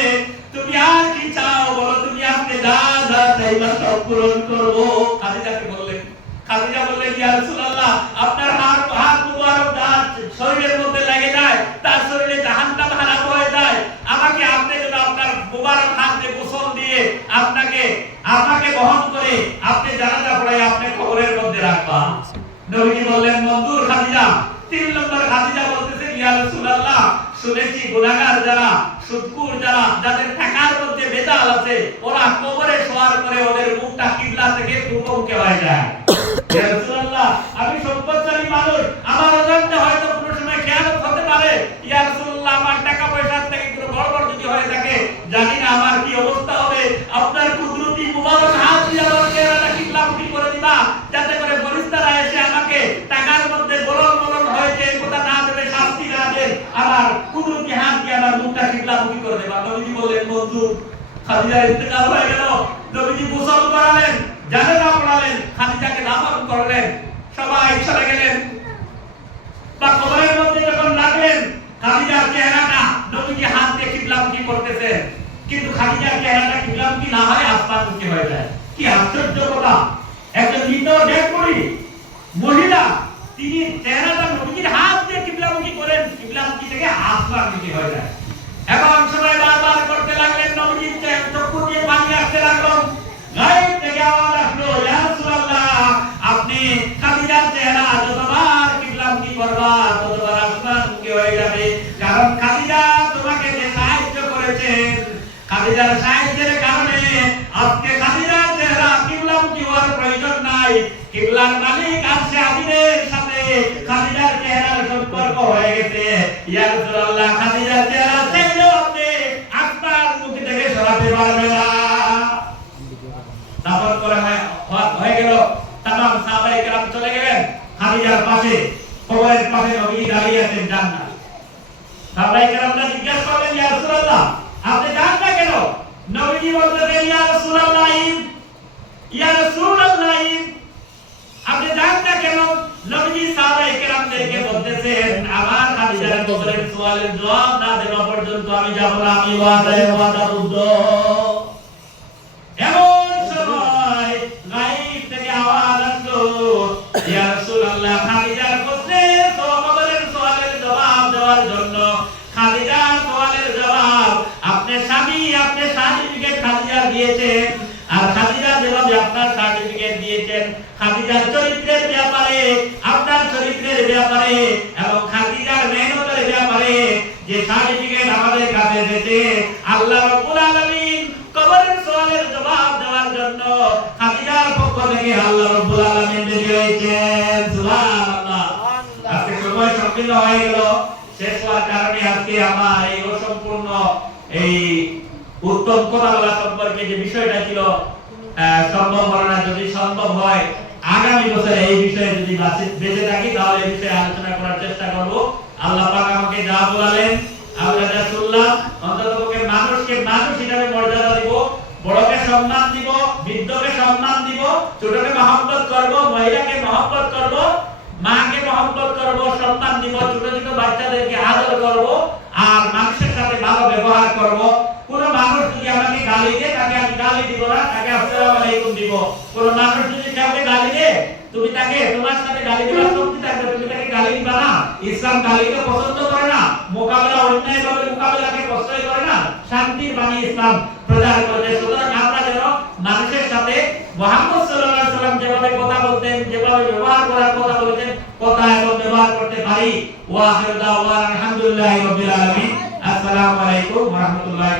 তুমি আর কি চাও বলো, তুমি আপনি যা যা চাইবা সব পূরণ করব। খাদিজাকে বললেন, খাদিজা বললেন ইয়া রাসূলুল্লাহ আপনার হাত মুবারক যার শরীরের মধ্যে লেগে যায় তার শরীরে জাহান্নাম হারাম হয়ে যায়, আমাকে আপনি যদি আপনার মুবারক হাত দিয়ে গোসল দিয়ে আমাকে বহন করে আপনি জানাজা পড়াই আপনি কবরের মধ্যে রাখবা। নবীজি বললেন মঞ্জুর খাদিজা। 3 নম্বর খাদিজা বলতেছেন ইয়া রাসূলুল্লাহ শুনেছি গুনাহগার যারা, সুদকুর যারা, যাদের টাকার মধ্যে বেদাল আছে ওরা কবরে শোয়ার পরে ওদের মুখটা কিবলা থেকে পূর্বমুখী হয়ে যায়। ইয়া রাসূলুল্লাহ আমি সম্পদশালী মানুষ, আমার অজান্তে হয়তো কোনো সময় আমার কুদরতি হাত দিয়ে আমার মুখটা কিবলামুখী করে দেবা। নবীজি বললেন মঞ্জুর। খাদিজার ইন্তেকাল হয়ে গেল। নবীজি গোসল করালেন, জানাজা পড়ালেন, খাদিজাকে দাফন করলেন, সবাই চলে গেলেন। বা কবরের মধ্যে যখন রাখলেন, খাদিজার চেহারাটা নবীজি হাত দিয়ে কিবলামুখী করতেছেন, কিন্তু খাদিজার চেহারাটা কিবলামুখী না হয় আসমানমুখী হয়ে যায়। কি আশ্চর্য কথা! একজন মৃত ডেড বডি মহিলা, তিনি চেহারাটা নবীজির হাত দিয়ে কিবলামুখী করেন, কিবলামুখী থেকে আসমানমুখী হয়ে যায়। এখন সবাই বারবার করতে লাগলেন, নবীজির চক্ষু দিয়ে পানি আসতে লাগলো। গায়েব থেকে আওয়াজ আসলো, ইয়া রাসূলুল্লাহ, আপনি খাদিজার চেহারা যতবার কিবলামুখী করবা ততবার আসমানমুখী হয়ে যাবে। কারণ খাদিজা তোমাকে যে সাহায্য করেছেন, খাদিজার সাহায্যের কারণে আজকে খাদিজার চেহারা কিবলামুখী হওয়ার প্রয়োজন নাই। কিবলার মালিক আরশে আজিমের সাথে খাদিজার চেহারার সম্পর্ক হয়ে গেছে। ইয়া রাসূলুল্লাহ, খাদিজার চেহারা চাইলেও আপনি আসমানমুখী থেকে সরাতে পারবেন না। দাফন করা হয়ে গেল। तमाम সাহাবায়ে কেরাম চলে গেলেন। খাদিজার পাশে, কবরের পাশে নবী দাঁড়িয়ে আছেন জান্নাত। সাহাবায়ে কেরামরা জিজ্ঞাসা করলেন, ইয়া রাসূলুল্লাহ, আপনি জানতা কেন? নবীজি বললেন, ইয়া রাসূলুল্লাহ, ইয়া রাসূলুল্লাহ, আপনি জানতা কেন? নবীজি সাহাবায়ে কেরামদেরকে বলতেছেন, আমার খাদিজার কবরের সওয়ালের জবাব না দেওয়া পর্যন্ত আমি যাব না, আমি ওয়াদাবদ্ধ। এমন সময় গায়েব থেকে আওয়াজ আসলো, ইয়া রাসূলুল্লাহ, খাদিজার কবরের সওয়ালের জবাব দেওয়ার জন্য, খাদিজার সওয়ালের জবাব আপনার স্বামী, আপনার সার্টিফিকেট খাদিজা দিয়েছেন, আর খাদিজা যেভাবে আপনার সার্টিফিকেট দিয়েছেন, খাদিজার চরিত্রের ব্যাপারে, আপনার চরিত্রের ব্যাপারে এবং খাদিজার মেহনতের ব্যাপারে যে সার্টিফিকেট আমাদের কাছে এসেছে, আল্লাহ রাব্বুল আলামিন কবরের সওয়ালের জবাব দেওয়ার জন্য খাদিজার পক্ষ থেকে আল্লাহ রাব্বুল আলামিন দিয়েছেন। সুবহানাল্লাহ। আজকে সময় সম্পূর্ণ হয়ে গেল। শেষ হওয়ার কারণে আজকে আমার এই অসম্পূর্ণ এই উত্তম কথা বলা সম্পর্কে যে বিষয়টা ছিল সম্ভব হলো না। যদি সম্ভব হয় আগামী বছরে এই বিষয়ে যদি বেঁচে থাকি তাহলে এই বিষয়ে আলোচনা করার চেষ্টা করব। আল্লাহ পাক আমাকে যা বলালেন, আমরা যা শুনলাম, অন্ততপক্ষে মানুষকে মানুষ হিসেবে মর্যাদা দিব, বড়কে সম্মান দিব, বৃদ্ধকে সম্মান দিব, ছোটকে মহব্বত করব, মহিলাকে মহব্বত করব, মাকে মহব্বত করব, সম্মান দিব, ছোট ছোট বাচ্চাদেরকে আদর করব, আর মানুষের সাথে ভালো ব্যবহার করব। কোন মানুষ যদি আমাকে গালি দেয় তাকে আমি গালি দিব না, তাকে আসসালামু আলাইকুম দিব। কোন মানুষ যদি কাউকে গালি দেয়, তুমি তাকে, তোমার সাথে গালি দেওয়ার শক্তি থাকবে, তুমি তাকে গালি দিবা না। ইসলাম গালিকে পছন্দ করে না, মোকাবেলা অন্যায়ভাবে মোকাবেলাকে প্রশ্রয় করে না, শান্তির বাণী ইসলাম প্রচার করে। সুতরাং আমরা যেন মানুষের সাথে মুহাম্মদ সাল্লাল্লাহু আলাইহি ওয়াসাল্লাম যেভাবে কথা বলতেন, যেভাবে ব্যবহার করার কথা বলেছেন, কথা এবং ব্যবহার করতে পারি। ওয়া আখিরু দাওয়ানা আলহামদুলিল্লাহি রাব্বিল আলামিন। আসসালামু আলাইকুম ওয়া রাহমাতুল্লাহি।